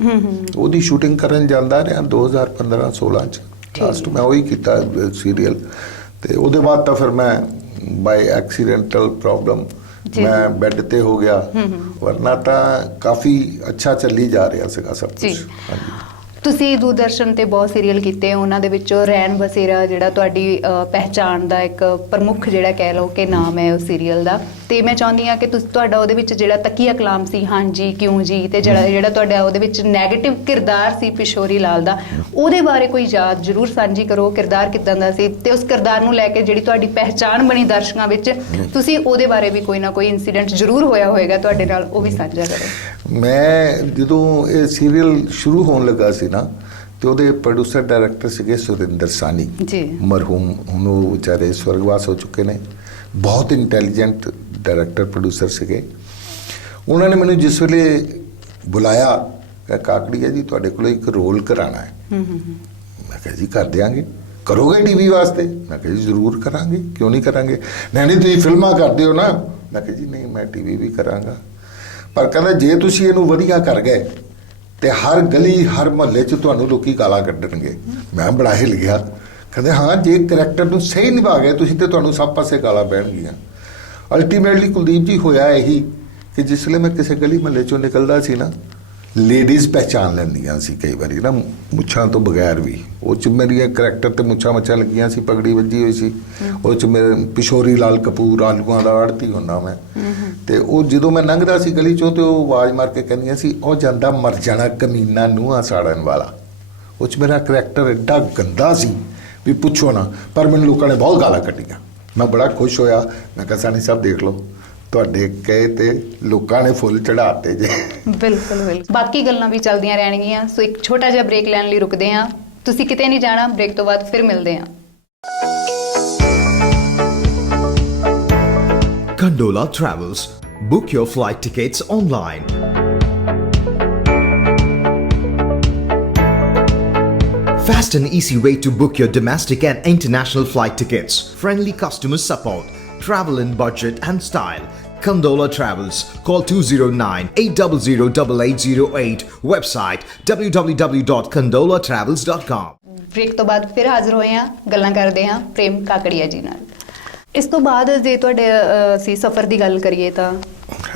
ਉਹਦੀ ਸ਼ੂਟਿੰਗ ਕਰਨ ਜਾਂਦਾ ਰਿਹਾ 2015-16 'ਚ। ਲਾਸਟ ਮੈਂ ਉਹੀ ਕੀਤਾ ਸੀਰੀਅਲ, ਤੇ ਉਹਦੇ ਬਾਅਦ ਤਾਂ ਫਿਰ ਮੈਂ ਬਾਈ ਐਕਸੀਡੈਂਟਲ ਪ੍ਰੋਬਲਮ ਮੈਂ ਬੈੱਡ ਤੇ ਹੋ ਗਿਆ, ਵਰਨਾ ਤਾਂ ਕਾਫੀ ਅੱਛਾ ਚੱਲੀ ਜਾ ਰਿਹਾ ਸੀਗਾ ਸਭ ਕੁਝ। ਹਾਂਜੀ, ਤੁਸੀਂ ਦੂਰਦਰਸ਼ਨ ਤੇ ਬਹੁਤ ਸੀਰੀਅਲ ਕੀਤੇ, ਉਹਨਾਂ ਦੇ ਵਿੱਚੋਂ ਰੈਣ ਬਸੇਰਾ ਜਿਹੜਾ ਤੁਹਾਡੀ ਪਹਿਚਾਣ ਦਾ ਇੱਕ ਪ੍ਰਮੁੱਖ ਜਿਹੜਾ ਕਹਿ ਲਓ ਕਿ ਨਾਮ ਹੈ ਉਸ ਸੀਰੀਅਲ ਦਾ, ਤੇ ਮੈਂ ਚਾਹੁੰਦੀ ਹਾਂ ਕਿ ਤੁਹਾਡਾ ਉਹਦੇ ਵਿੱਚ ਜਿਹੜਾ ਤਕੀਆ ਕਲਾਮ ਸੀ ਹਾਂਜੀ ਕਿਉਂ ਜੀ, ਤੇ ਜਿਹੜਾ ਤੁਹਾਡਾ ਉਹਦੇ ਵਿੱਚ ਨੈਗੇਟਿਵ ਕਿਰਦਾਰ ਸੀ ਪਿਸ਼ੋਰੀ ਲਾਲ ਦਾ, ਉਹਦੇ ਬਾਰੇ ਕੋਈ ਯਾਦ ਜ਼ਰੂਰ ਸਾਂਝੀ ਕਰੋ। ਕਿਰਦਾਰ ਕਿੱਦਾਂ ਦਾ ਸੀ ਤੇ ਉਸ ਕਿਰਦਾਰ ਨੂੰ ਲੈ ਕੇ ਜਿਹੜੀ ਤੁਹਾਡੀ ਪਹਿਚਾਣ ਬਣੀ ਦਰਸ਼ਕਾਂ ਵਿੱਚ, ਤੁਸੀਂ ਉਹਦੇ ਬਾਰੇ ਵੀ ਕੋਈ ਨਾ ਕੋਈ ਇਨਸੀਡੈਂਟ ਜ਼ਰੂਰ ਹੋਇਆ ਹੋਏਗਾ ਤੁਹਾਡੇ ਨਾਲ, ਉਹ ਵੀ ਸਾਂਝਾ ਕਰੋ। ਮੈਂ ਜਦੋਂ ਇਹ ਸੀਰੀਅਲ ਸ਼ੁਰੂ ਹੋਣ ਲੱਗਾ ਸੀ ਨਾ, ਤੇ ਉਹਦੇ ਪ੍ਰੋਡਿਊਸਰ ਡਾਇਰੈਕਟਰ ਸੀਗੇ ਸੁਰਿੰਦਰ ਸਾਨੀ ਜੀ, ਮਰਹੂਮ, ਹੁਣ ਉਹ ਵਿਚਾਰੇ ਸਵਰਗਵਾਸ ਹੋ ਚੁੱਕੇ ਨੇ। ਬਹੁਤ ਇੰਟੈਲੀਜੈਂਟ ਡਾਇਰੈਕਟਰ ਪ੍ਰੋਡਿਊਸਰ ਸੀਗੇ। ਉਹਨਾਂ ਨੇ ਮੈਨੂੰ ਜਿਸ ਵੇਲੇ ਬੁਲਾਇਆ ਕਿ ਕਾਕੜੀਆ ਜੀ ਤੁਹਾਡੇ ਕੋਲ ਇੱਕ ਰੋਲ ਕਰਾਉਣਾ ਹੈ, ਮੈਂ ਕਿਹਾ ਜੀ ਕਰ ਦਿਆਂਗੇ। ਕਰੋਗੇ ਟੀਵੀ ਵਾਸਤੇ? ਮੈਂ ਕਿਹਾ ਜੀ ਜ਼ਰੂਰ ਕਰਾਂਗੇ, ਕਿਉਂ ਨਹੀਂ ਕਰਾਂਗੇ। ਨਹੀਂ ਤੁਸੀਂ ਫਿਲਮਾਂ ਕਰਦੇ ਹੋ ਨਾ? ਮੈਂ ਕਿਹਾ ਜੀ ਨਹੀਂ ਮੈਂ ਟੀਵੀ ਵੀ ਕਰਾਂਗਾ। ਪਰ ਕਹਿੰਦਾ ਜੇ ਤੁਸੀਂ ਇਹਨੂੰ ਵਧੀਆ ਕਰ ਗਏ ਤੇ ਹਰ ਗਲੀ ਹਰ ਮੁਹੱਲੇ 'ਚ ਤੁਹਾਨੂੰ ਲੋਕੀ ਗਾਲਾਂ ਕੱਢਣਗੇ। ਮੈਂ ਬੜਾ ਹਿੱਲ ਗਿਆ। ਕਹਿੰਦੇ ਹਾਂ ਜੇ ਕਰੈਕਟਰ ਨੂੰ ਸਹੀ ਨਿਭਾ ਗਏ ਤੁਸੀਂ ਤੇ ਤੁਹਾਨੂੰ ਸਭ ਪਾਸੇ ਗਾਲਾਂ ਪੈਣਗੀਆਂ। ਅਲਟੀਮੇਟਲੀ ਕੁਲਦੀਪ ਜੀ ਹੋਇਆ ਇਹੀ ਕਿ ਜਿਸ ਵੇਲੇ ਮੈਂ ਕਿਸੇ ਗਲੀ ਮੁਹੱਲੇ 'ਚੋਂ ਨਿਕਲਦਾ ਸੀ ਨਾ, ਲੇਡੀਜ਼ ਪਹਿਚਾਨ ਲੈਂਦੀਆਂ ਸੀ ਕਈ ਵਾਰੀ ਨਾ ਮੁੱਛਾਂ ਤੋਂ ਬਗੈਰ ਵੀ। ਉਹ 'ਚ ਮੇਰੀ ਕਰੈਕਟਰ ਤੇ ਮੁੱਛਾਂ ਲੱਗੀਆਂ ਸੀ, ਪਗੜੀ ਵੱਜੀ ਹੋਈ ਸੀ। ਉਹ 'ਚ ਮੇਰੇ ਪਿਸ਼ੋਰੀ ਲਾਲ ਕਪੂਰ ਆਲੂਆਂ ਦਾ ਆੜਤੀ ਹੁੰਦਾ ਮੈਂ। ਤੇ ਉਹ ਜਦੋਂ ਮੈਂ ਲੰਘਦਾ ਸੀ ਗਲੀ 'ਚੋਂ ਤੇ ਉਹ ਆਵਾਜ਼ ਮਾਰ ਕੇ ਕਹਿੰਦੀਆਂ ਸੀ ਉਹ ਜਾਂਦਾ ਮਰ ਜਾਣਾ ਕਮੀਨਾ ਨੂੰਹਾਂ ਸਾੜਨ ਵਾਲਾ। ਉਹ 'ਚ ਮੇਰਾ ਕਰੈਕਟਰ ਐਡਾ ਗੰਦਾ ਸੀ ਵੀ ਪੁੱਛੋ ਨਾ, ਪਰ ਮੈਨੂੰ ਲੋਕਾਂ ਨੇ ਬਹੁਤ ਗਾਲਾਂ ਕੱਢੀਆਂ। ਮੈਂ ਬੜਾ ਖੁਸ਼ ਹੋਇਆ। ਮੈਂ ਕਿਹਾ ਸਾਨੀ ਸਾਹਿਬ ਦੇਖ ਲਓ ਤੁਹਾਡੇ ਕਹੇ ਤੇ ਲੋਕਾਂ ਨੇ ਫੁੱਲ ਚੜਾਤੇ ਜੇ। ਬਿਲਕੁਲ ਬਿਲਕੁਲ, ਬਾਕੀ ਗੱਲਾਂ ਵੀ ਚੱਲਦੀਆਂ ਰਹਿਣਗੀਆਂ। ਸੋ ਇੱਕ ਛੋਟਾ ਜਿਹਾ ਬ੍ਰੇਕ ਲੈਣ ਲਈ ਰੁਕਦੇ ਹਾਂ। ਤੁਸੀਂ ਕਿਤੇ ਨਹੀਂ ਜਾਣਾ, ਬ੍ਰੇਕ ਤੋਂ ਬਾਅਦ ਫਿਰ ਮਿਲਦੇ ਹਾਂ। Condola Travels. Book your flight tickets online. Fast and easy way to book your domestic and international flight tickets. Friendly customer support. Travel in budget and style. Condola Travels. Call 209-800-8808. Website www.condolatravels.com. Break ਤੋਂ ਬਾਅਦ ਫਿਰ ਹਾਜ਼ਰ ਹੋਏ ਹਾਂ, ਗੱਲਾਂ ਕਰਦੇ ਹਾਂ ਪ੍ਰੇਮ ਕਾਕੜੀਆ ਜੀ ਨਾਲ। ਇਸ ਤੋਂ ਬਾਅਦ ਜੇ ਤੁਹਾਡੇ ਅਸੀਂ ਸਫ਼ਰ ਦੀ ਗੱਲ ਕਰੀਏ ਤਾਂ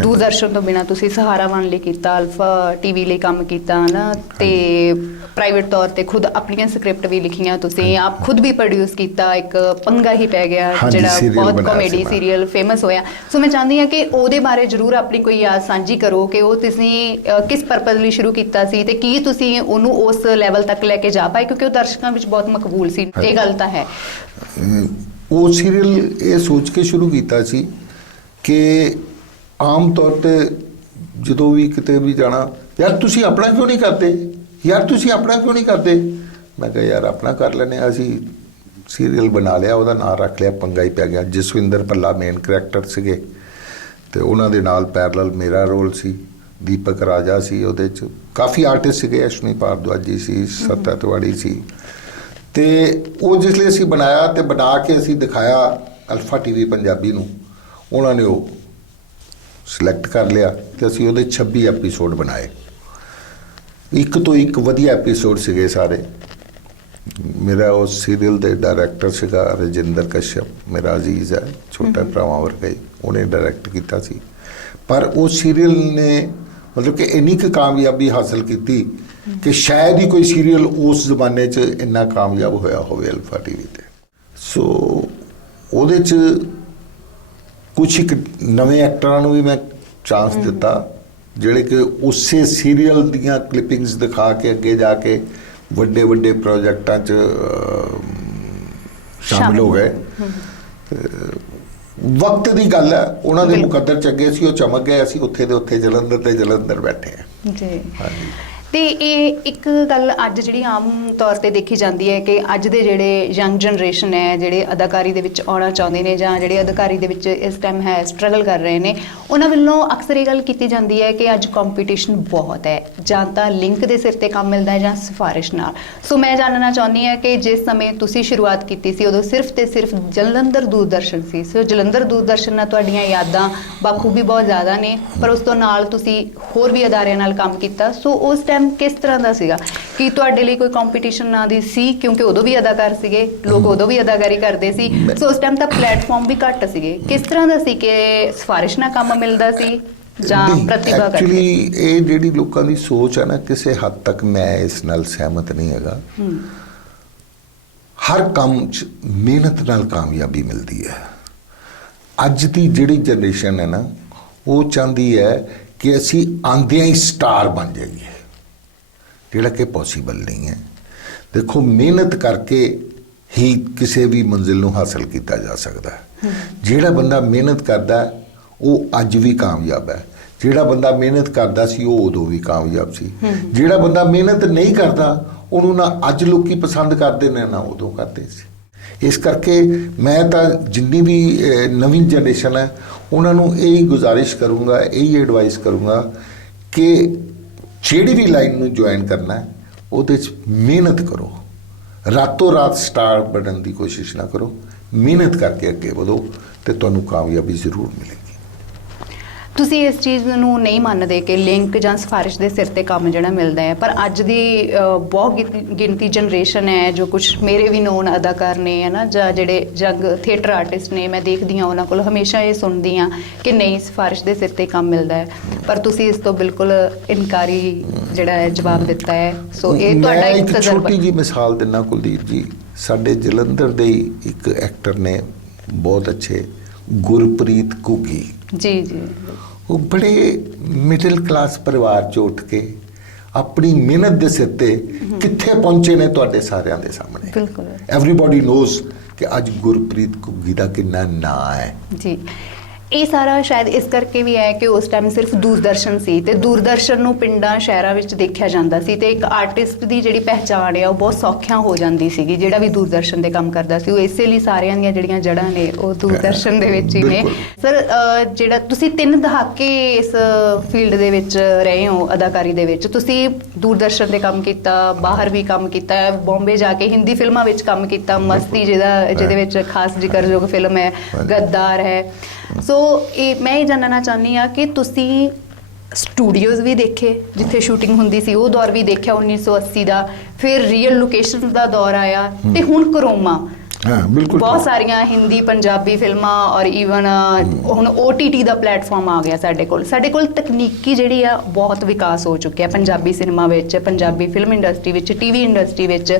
ਦੂਰਦਰਸ਼ਨ ਤੋਂ ਬਿਨਾਂ ਤੁਸੀਂ ਸਹਾਰਾ ਵਨ ਲਈ ਕੀਤਾ, ਅਲਫਾ ਟੀਵੀ ਲਈ ਕੰਮ ਕੀਤਾ ਨਾ, ਤੇ ਪ੍ਰਾਈਵੇਟ ਤੌਰ ਤੇ ਖੁਦ ਆਪਣੀਆਂ ਸਕ੍ਰਿਪਟ ਵੀ ਲਿਖੀਆਂ, ਤੁਸੀਂ ਆਪ ਖੁਦ ਵੀ ਪ੍ਰੋਡਿਊਸ ਕੀਤਾ। ਇੱਕ ਪੰਗਾ ਹੀ ਪੈ ਗਿਆ ਜਿਹੜਾ ਬਹੁਤ ਕਾਮੇਡੀ ਸੀਰੀਅਲ ਫੇਮਸ ਹੋਇਆ। ਸੋ ਮੈਂ ਚਾਹੁੰਦੀ ਹਾਂ ਕਿ ਉਹਦੇ ਬਾਰੇ ਜ਼ਰੂਰ ਆਪਣੀ ਕੋਈ ਯਾਦ ਸਾਂਝੀ ਕਰੋ ਕਿ ਉਹ ਤੁਸੀਂ ਕਿਸ ਪਰਪਸ ਲਈ ਸ਼ੁਰੂ ਕੀਤਾ ਸੀ ਤੇ ਕੀ ਤੁਸੀਂ ਉਹਨੂੰ ਉਸ ਲੈਵਲ ਤੱਕ ਲੈ ਕੇ ਜਾ ਪਾਏ, ਕਿਉਂਕਿ ਉਹ ਦਰਸ਼ਕਾਂ ਵਿੱਚ ਬਹੁਤ ਮਕਬੂਲ ਸੀ। ਇਹ ਗੱਲ ਤਾਂ ਹੈ। ਉਹ ਸੀਰੀਅਲ ਇਹ ਸੋਚ ਕੇ ਸ਼ੁਰੂ ਕੀਤਾ ਸੀ ਕਿ ਆਮ ਤੌਰ 'ਤੇ ਜਦੋਂ ਵੀ ਕਿਤੇ ਵੀ ਜਾਣਾ, ਯਾਰ ਤੁਸੀਂ ਆਪਣਾ ਕਿਉਂ ਨਹੀਂ ਕਰਦੇ, ਯਾਰ ਤੁਸੀਂ ਆਪਣਾ ਕਿਉਂ ਨਹੀਂ ਕਰਦੇ। ਮੈਂ ਕਿਹਾ ਯਾਰ ਆਪਣਾ ਕਰ ਲੈਂਦੇ ਹਾਂ। ਅਸੀਂ ਸੀਰੀਅਲ ਬਣਾ ਲਿਆ, ਉਹਦਾ ਨਾਂ ਰੱਖ ਲਿਆ ਪੰਗਾ ਹੀ ਪੈ ਗਿਆ। ਜਸਵਿੰਦਰ ਭੱਲਾ ਮੇਨ ਕਰੈਕਟਰ ਸੀਗੇ ਅਤੇ ਉਹਨਾਂ ਦੇ ਨਾਲ ਪੈਰਲਲ ਮੇਰਾ ਰੋਲ ਸੀ, ਦੀਪਕ ਰਾਜਾ ਸੀ ਉਹਦੇ 'ਚ, ਕਾਫੀ ਆਰਟਿਸਟ ਸੀਗੇ, ਅਸ਼ਵਨੀ ਭਾਰਦਵਾਜ ਜੀ ਸੀ, ਸੱਤਾ ਤਿਵਾੜੀ ਸੀ। ਅਤੇ ਉਹ ਜਿਸ ਲਈ ਅਸੀਂ ਬਣਾਇਆ ਅਤੇ ਬਣਾ ਕੇ ਅਸੀਂ ਦਿਖਾਇਆ ਅਲਫਾ TV ਪੰਜਾਬੀ ਨੂੰ, ਉਹਨਾਂ ਨੇ ਉਹ ਸਿਲੈਕਟ ਕਰ ਲਿਆ ਅਤੇ ਅਸੀਂ ਉਹਦੇ 26 ਐਪੀਸੋਡ ਬਣਾਏ। ਇੱਕ ਤੋਂ ਇੱਕ ਵਧੀਆ ਐਪੀਸੋਡ ਸੀਗੇ ਸਾਰੇ। ਮੇਰਾ ਉਸ ਸੀਰੀਅਲ ਦੇ ਡਾਇਰੈਕਟਰ ਸੀਗਾ ਰਜਿੰਦਰ ਕਸ਼ਯਪ, ਮੇਰਾ ਅਜ਼ੀਜ਼ ਹੈ, ਛੋਟਾ ਭਰਾਵਾਂ ਵਰਗਾ ਹੀ, ਉਹਨੇ ਡਾਇਰੈਕਟ ਕੀਤਾ ਸੀ। ਪਰ ਉਹ ਸੀਰੀਅਲ ਨੇ ਮਤਲਬ ਕਿ ਇੰਨੀ ਕੁ ਕਾਮਯਾਬੀ ਹਾਸਲ ਕੀਤੀ ਕਿ ਸ਼ਾਇਦ ਹੀ ਕੋਈ ਸੀਰੀਅਲ ਉਸ ਜ਼ਮਾਨੇ 'ਚ ਇੰਨਾ ਕਾਮਯਾਬ ਹੋਇਆ ਹੋਵੇ ਅਲਫਾ TV 'ਤੇ। ਸੋ ਉਹਦੇ 'ਚ ਕੁਛ ਇੱਕ ਨਵੇਂ ਐਕਟਰਾਂ ਨੂੰ ਵੀ ਮੈਂ ਚਾਂਸ ਦਿੱਤਾ, ਜਿਹੜੇ ਕਿ ਉਸੇ ਸੀਰੀਅਲ ਦੀਆਂ ਕਲਿੱਪਿੰਗਸ ਦਿਖਾ ਕੇ ਅੱਗੇ ਜਾ ਕੇ ਵੱਡੇ ਵੱਡੇ ਪ੍ਰੋਜੈਕਟਾਂ 'ਚ ਸ਼ਾਮਿਲ ਹੋ ਗਏ। ਵਕਤ ਦੀ ਗੱਲ ਹੈ, ਉਹਨਾਂ ਦੇ ਮੁਕੱਦਰ 'ਚ ਅੱਗੇ ਸੀ, ਉਹ ਚਮਕ ਗਏ, ਅਸੀਂ ਉੱਥੇ ਦੇ ਉੱਥੇ ਜਲੰਧਰ ਤੇ ਜਲੰਧਰ ਬੈਠੇ ਹਾਂ ਜੀ। ਹਾਂਜੀ। ਤੇ ਇਹ ਇੱਕ ਗੱਲ ਅੱਜ ਜਿਹੜੀ ਆਮ ਤੌਰ ਤੇ ਦੇਖੀ ਜਾਂਦੀ ਹੈ ਕਿ ਅੱਜ ਦੇ ਜਿਹੜੇ ਯੰਗ ਜਨਰੇਸ਼ਨ ਹੈ, ਜਿਹੜੇ ਅਦਾਕਾਰੀ ਦੇ ਵਿੱਚ ਆਉਣਾ ਚਾਹੁੰਦੇ ਨੇ ਜਾਂ ਜਿਹੜੇ ਅਦਾਕਾਰੀ ਦੇ ਵਿੱਚ ਇਸ ਟਾਈਮ ਹੈ ਸਟਰਗਲ ਕਰ ਰਹੇ ਨੇ, ਉਹਨਾਂ ਵੱਲੋਂ ਅਕਸਰ ਇਹ ਗੱਲ ਕੀਤੀ ਜਾਂਦੀ ਹੈ ਕਿ ਅੱਜ ਕੰਪੀਟੀਸ਼ਨ ਬਹੁਤ ਹੈ, ਜਾਂ ਤਾਂ ਲਿੰਕ ਦੇ ਸਿਰ ਤੇ ਕੰਮ ਮਿਲਦਾ ਹੈ ਜਾਂ ਸਿਫਾਰਿਸ਼ ਨਾਲ। ਸੋ ਮੈਂ ਜਾਣਨਾ ਚਾਹੁੰਦੀ ਹਾਂ ਕਿ ਜਿਸ ਸਮੇਂ ਤੁਸੀਂ ਸ਼ੁਰੂਆਤ ਕੀਤੀ ਸੀ ਉਦੋਂ ਸਿਰਫ ਤੇ ਸਿਰਫ ਜਲੰਧਰ ਦੂਰਦਰਸ਼ਨ ਸੀ। ਸੋ ਜਲੰਧਰ ਦੂਰਦਰਸ਼ਨ ਨਾਲ ਤੁਹਾਡੀਆਂ ਯਾਦਾਂ ਬਾਖੂਬੀ ਬਹੁਤ ਜ਼ਿਆਦਾ ਨੇ, ਪਰ ਉਸ ਤੋਂ ਨਾਲ ਤੁਸੀਂ ਹੋਰ ਵੀ ਅਦਾਰਿਆਂ ਨਾਲ ਕੰਮ ਕੀਤਾ। ਸੋ ਉਸ ਟਾਈਮ ਕਿਸ ਤਰ੍ਹਾਂ ਦਾ ਸੀਗਾ ਕਿ ਤੁਹਾਡੇ ਲਈ ਕੋਈ ਕੰਪੀਟੀਸ਼ਨ ਨਾ ਦੀ ਸੀ, ਕਿਉਂਕਿ ਉਦੋਂ ਵੀ ਅਦਾਕਾਰ ਸੀਗੇ ਲੋਕ, ਉਦੋਂ ਵੀ ਅਦਾਕਾਰੀ ਕਰਦੇ ਸੀ, ਸੋ ਉਸ ਟਾਈਮ ਤਾਂ ਪਲੇਟਫਾਰਮ ਵੀ ਘੱਟ ਸੀਗੇ। ਕਿਸ ਤਰ੍ਹਾਂ ਦਾ ਸੀ ਕਿ ਸਿਫਾਰਿਸ਼ ਨਾਲ ਕੰਮ ਮਿਲਦਾ ਸੀ ਜਾਂ ਪ੍ਰਤਿਭਾ ਕਰਕੇ? ਐਕਚੁਅਲੀ ਇਹ ਜਿਹੜੀ ਲੋਕਾਂ ਦੀ ਸੋਚ ਹੈ ਨਾ, ਕਿਸੇ ਹੱਦ ਤੱਕ ਮੈਂ ਇਸ ਨਾਲ ਸਹਿਮਤ ਨਹੀਂ ਹੈਗਾ। ਹਰ ਕੰਮ 'ਚ ਮਿਹਨਤ ਨਾਲ ਕਾਮਯਾਬੀ ਮਿਲਦੀ ਹੈ। ਅੱਜ ਦੀ ਜਿਹੜੀ ਜਨਰੇਸ਼ਨ ਹੈ ਨਾ, ਉਹ ਚਾਹੁੰਦੀ ਹੈ ਕਿ ਅਸੀਂ ਆਉਂਦਿਆਂ ਹੀ ਸਟਾਰ ਬਣ ਜਾਈਏ, ਜਿਹੜਾ ਕਿ ਪੋਸੀਬਲ ਨਹੀਂ ਹੈ। ਦੇਖੋ, ਮਿਹਨਤ ਕਰਕੇ ਹੀ ਕਿਸੇ ਵੀ ਮੰਜ਼ਿਲ ਨੂੰ ਹਾਸਲ ਕੀਤਾ ਜਾ ਸਕਦਾ ਹੈ। ਜਿਹੜਾ ਬੰਦਾ ਮਿਹਨਤ ਕਰਦਾ ਉਹ ਅੱਜ ਵੀ ਕਾਮਯਾਬ ਹੈ, ਜਿਹੜਾ ਬੰਦਾ ਮਿਹਨਤ ਕਰਦਾ ਸੀ ਉਹ ਉਦੋਂ ਵੀ ਕਾਮਯਾਬ ਸੀ। ਜਿਹੜਾ ਬੰਦਾ ਮਿਹਨਤ ਨਹੀਂ ਕਰਦਾ ਉਹਨੂੰ ਨਾ ਅੱਜ ਲੋਕੀ ਪਸੰਦ ਕਰਦੇ ਨੇ ਨਾ ਉਦੋਂ ਕਰਦੇ ਸੀ। ਇਸ ਕਰਕੇ ਮੈਂ ਤਾਂ ਜਿੰਨੀ ਵੀ ਨਵੀਂ ਜਨਰੇਸ਼ਨ ਹੈ ਉਹਨਾਂ ਨੂੰ ਇਹੀ ਗੁਜ਼ਾਰਿਸ਼ ਕਰੂੰਗਾ, ਇਹੀ ਐਡਵਾਈਸ ਕਰੂੰਗਾ ਕਿ ਜਿਹੜੀ ਵੀ ਲਾਈਨ ਨੂੰ ਜੁਆਇਨ ਕਰਨਾ ਹੈ ਉਹਦੇ 'ਚ ਮਿਹਨਤ ਕਰੋ। ਰਾਤੋਂ ਰਾਤ ਸਟਾਰ ਬਣਨ ਦੀ ਕੋਸ਼ਿਸ਼ ਨਾ ਕਰੋ, ਮਿਹਨਤ ਕਰਕੇ ਅੱਗੇ ਵਧੋ ਤੇ ਤੁਹਾਨੂੰ ਕਾਮਯਾਬੀ ਜ਼ਰੂਰ ਮਿਲੇਗੀ। ਤੁਸੀਂ ਇਸ ਚੀਜ਼ ਨੂੰ ਨਹੀਂ ਮੰਨਦੇ ਕਿ ਲਿੰਕ ਜਾਂ ਸਿਫਾਰਿਸ਼ ਦੇ ਸਿਰ ਤੇ ਕੰਮ ਜਿਹੜਾ ਮਿਲਦਾ ਹੈ, ਪਰ ਅੱਜ ਦੀ ਬਹੁਤ ਗਿਣਤੀ ਜਨਰੇਸ਼ਨ ਹੈ, ਜੋ ਕੁਝ ਮੇਰੇ ਵੀ ਨੋਨ ਅਦਾਕਾਰ ਨੇ ਹੈ ਨਾ, ਜਾਂ ਜਿਹੜੇ ਜੰਗ ਥੀਏਟਰ ਆਰਟਿਸਟ ਨੇ, ਮੈਂ ਦੇਖਦੀ ਹਾਂ ਉਹਨਾਂ ਕੋਲ ਹਮੇਸ਼ਾ ਇਹ ਸੁਣਦੀ ਹਾਂ ਕਿ ਨਹੀਂ ਸਿਫਾਰਿਸ਼ ਦੇ ਸਿਰ ਤੇ ਕੰਮ ਮਿਲਦਾ ਹੈ, ਪਰ ਤੁਸੀਂ ਇਸ ਤੋਂ ਬਿਲਕੁਲ ਇਨਕਾਰੀ ਜਿਹੜਾ ਹੈ ਜਵਾਬ ਦਿੱਤਾ ਹੈ। ਸੋ ਇਹ ਤੁਹਾਡਾ ਇੱਕ ਤਜਰਬਾ। ਛੋਟੀ ਜਿਹੀ ਮਿਸਾਲ ਦਿੰਦਾ ਕੁਲਦੀਪ ਜੀ, ਸਾਡੇ ਜਲੰਧਰ ਦੇ ਇੱਕ ਐਕਟਰ ਨੇ ਬਹੁਤ ਅੱਛੇ, ਗੁਰਪ੍ਰੀਤ ਘੁੱਗੀ ਜੀ ਜੀ, ਉਹ ਬੜੇ ਮਿਡਲ ਕਲਾਸ ਪਰਿਵਾਰ 'ਚ ਉੱਠ ਕੇ ਆਪਣੀ ਮਿਹਨਤ ਦੇ ਸਿਰ ਤੇ ਕਿੱਥੇ ਪਹੁੰਚੇ ਨੇ ਤੁਹਾਡੇ ਸਾਰਿਆਂ ਦੇ ਸਾਹਮਣੇ। ਬਿਲਕੁਲ, ਐਵਰੀਬਾਡੀ ਨੋਜ਼ ਕਿ ਅੱਜ ਗੁਰਪ੍ਰੀਤ ਘੁੱਗੀ ਦਾ ਕਿੰਨਾ ਨਾਂ ਹੈ ਜੀ। ਇਹ ਸਾਰਾ ਸ਼ਾਇਦ ਇਸ ਕਰਕੇ ਵੀ ਹੈ ਕਿ ਉਸ ਟਾਈਮ ਸਿਰਫ ਦੂਰਦਰਸ਼ਨ ਸੀ ਤੇ ਦੂਰਦਰਸ਼ਨ ਨੂੰ ਪਿੰਡਾਂ ਸ਼ਹਿਰਾਂ ਵਿੱਚ ਦੇਖਿਆ ਜਾਂਦਾ ਸੀ ਤੇ ਇੱਕ ਆਰਟਿਸਟ ਦੀ ਜਿਹੜੀ ਪਹਿਚਾਣ ਹੈ ਉਹ ਬਹੁਤ ਸੌਖਿਆਂ ਹੋ ਜਾਂਦੀ ਸੀਗੀ, ਜਿਹੜਾ ਵੀ ਦੂਰਦਰਸ਼ਨ ਦੇ ਕੰਮ ਕਰਦਾ ਸੀ। ਉਹ ਇਸੇ ਲਈ ਸਾਰਿਆਂ ਦੀਆਂ ਜਿਹੜੀਆਂ ਜੜ੍ਹਾਂ ਨੇ ਉਹ ਦੂਰਦਰਸ਼ਨ ਦੇ ਵਿੱਚ ਹੀ ਨੇ। ਸਰ, ਜਿਹੜਾ ਤੁਸੀਂ 3 ਦਹਾਕੇ ਇਸ ਫੀਲਡ ਦੇ ਵਿੱਚ ਰਹੇ ਹੋ ਅਦਾਕਾਰੀ ਦੇ ਵਿੱਚ, ਤੁਸੀਂ ਦੂਰਦਰਸ਼ਨ ਦੇ ਕੰਮ ਕੀਤਾ, ਬਾਹਰ ਵੀ ਕੰਮ ਕੀਤਾ, ਬੰਬੇ ਜਾ ਕੇ ਹਿੰਦੀ ਫਿਲਮਾਂ ਵਿੱਚ ਕੰਮ ਕੀਤਾ, ਮਸਤੀ ਜਿਹਦੇ ਵਿੱਚ ਖਾਸ ਜ਼ਿਕਰਯੋਗ ਫਿਲਮ ਹੈ, ਗੱਦਾਰ ਹੈ। ਸੋ ਮੈਂ ਇਹ ਜਾਣਨਾ ਚਾਹੁੰਦੀ ਹਾਂ ਕਿ ਤੁਸੀਂ ਸਟੂਡੀਓਜ਼ ਵੀ ਦੇਖੇ ਜਿੱਥੇ ਸ਼ੂਟਿੰਗ ਹੁੰਦੀ ਸੀ, ਉਹ ਦੌਰ ਵੀ ਦੇਖਿਆ 1980 ਦਾ, ਫਿਰ ਰੀਅਲ ਲੋਕੇਸ਼ਨ ਦਾ ਦੌਰ ਆਇਆ ਤੇ ਹੁਣ ਕਰੋਮਾ। ਬਿਲਕੁਲ ਬਹੁਤ ਸਾਰੀਆਂ ਹਿੰਦੀ ਪੰਜਾਬੀ ਫਿਲਮਾਂ ਔਰ ਈਵਨ ਹੁਣ OTT ਦਾ ਪਲੇਟਫਾਰਮ ਆ ਗਿਆ ਸਾਡੇ ਕੋਲ ਤਕਨੀਕੀ ਜਿਹੜੀ ਆ ਬਹੁਤ ਵਿਕਾਸ ਹੋ ਚੁੱਕਿਆ ਪੰਜਾਬੀ ਸਿਨੇਮਾ ਵਿੱਚ, ਪੰਜਾਬੀ ਫਿਲਮ ਇੰਡਸਟਰੀ ਵਿੱਚ, TV ਇੰਡਸਟਰੀ ਵਿੱਚ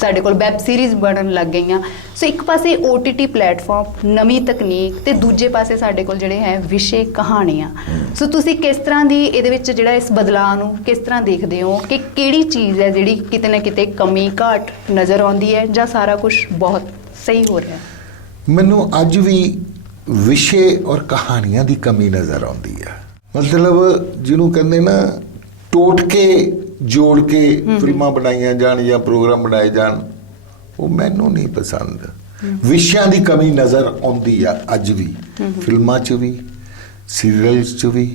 ਸਾਡੇ ਕੋਲ ਵੈਬ ਸੀਰੀਜ਼ ਬਣਨ ਲੱਗ ਗਈਆਂ। ਸੋ ਇੱਕ ਪਾਸੇ OTT ਪਲੇਟਫਾਰਮ, ਨਵੀਂ ਤਕਨੀਕ, ਤੇ ਦੂਜੇ ਪਾਸੇ ਸਾਡੇ ਕੋਲ ਜਿਹੜੇ ਹੈ ਵਿਸ਼ੇ ਕਹਾਣੀਆਂ। ਸੋ ਤੁਸੀਂ ਕਿਸ ਤਰ੍ਹਾਂ ਦੀ ਇਹਦੇ ਵਿੱਚ ਜਿਹੜਾ ਇਸ ਬਦਲਾਅ ਨੂੰ ਕਿਸ ਤਰ੍ਹਾਂ ਦੇਖਦੇ ਹੋ ਕਿ ਕਿਹੜੀ ਚੀਜ਼ ਹੈ ਜਿਹੜੀ ਕਿਤੇ ਨਾ ਕਿਤੇ ਕਮੀ ਘਾਟ ਨਜ਼ਰ ਆਉਂਦੀ ਹੈ ਜਾਂ ਸਾਰਾ ਕੁਝ ਬਹੁਤ ਸਹੀ ਹੋ ਰਿਹਾ? ਮੈਨੂੰ ਅੱਜ ਵੀ ਵਿਸ਼ੇ ਔਰ ਕਹਾਣੀਆਂ ਦੀ ਕਮੀ ਨਜ਼ਰ ਆਉਂਦੀ ਹੈ। ਮਤਲਬ ਜਿਹਨੂੰ ਕਹਿੰਦੇ ਨਾ ਟੋਟ ਕੇ ਜੋੜ ਕੇ ਫਿਲਮਾਂ ਬਣਾਈਆਂ ਜਾਣ ਜਾਂ ਪ੍ਰੋਗਰਾਮ ਬਣਾਏ ਜਾਣ, ਉਹ ਮੈਨੂੰ ਨਹੀਂ ਪਸੰਦ। ਵਿਸ਼ਿਆਂ ਦੀ ਕਮੀ ਨਜ਼ਰ ਆਉਂਦੀ ਆ ਅੱਜ ਵੀ, ਫਿਲਮਾਂ 'ਚ ਵੀ, ਸੀਰੀਅਲਸ 'ਚ ਵੀ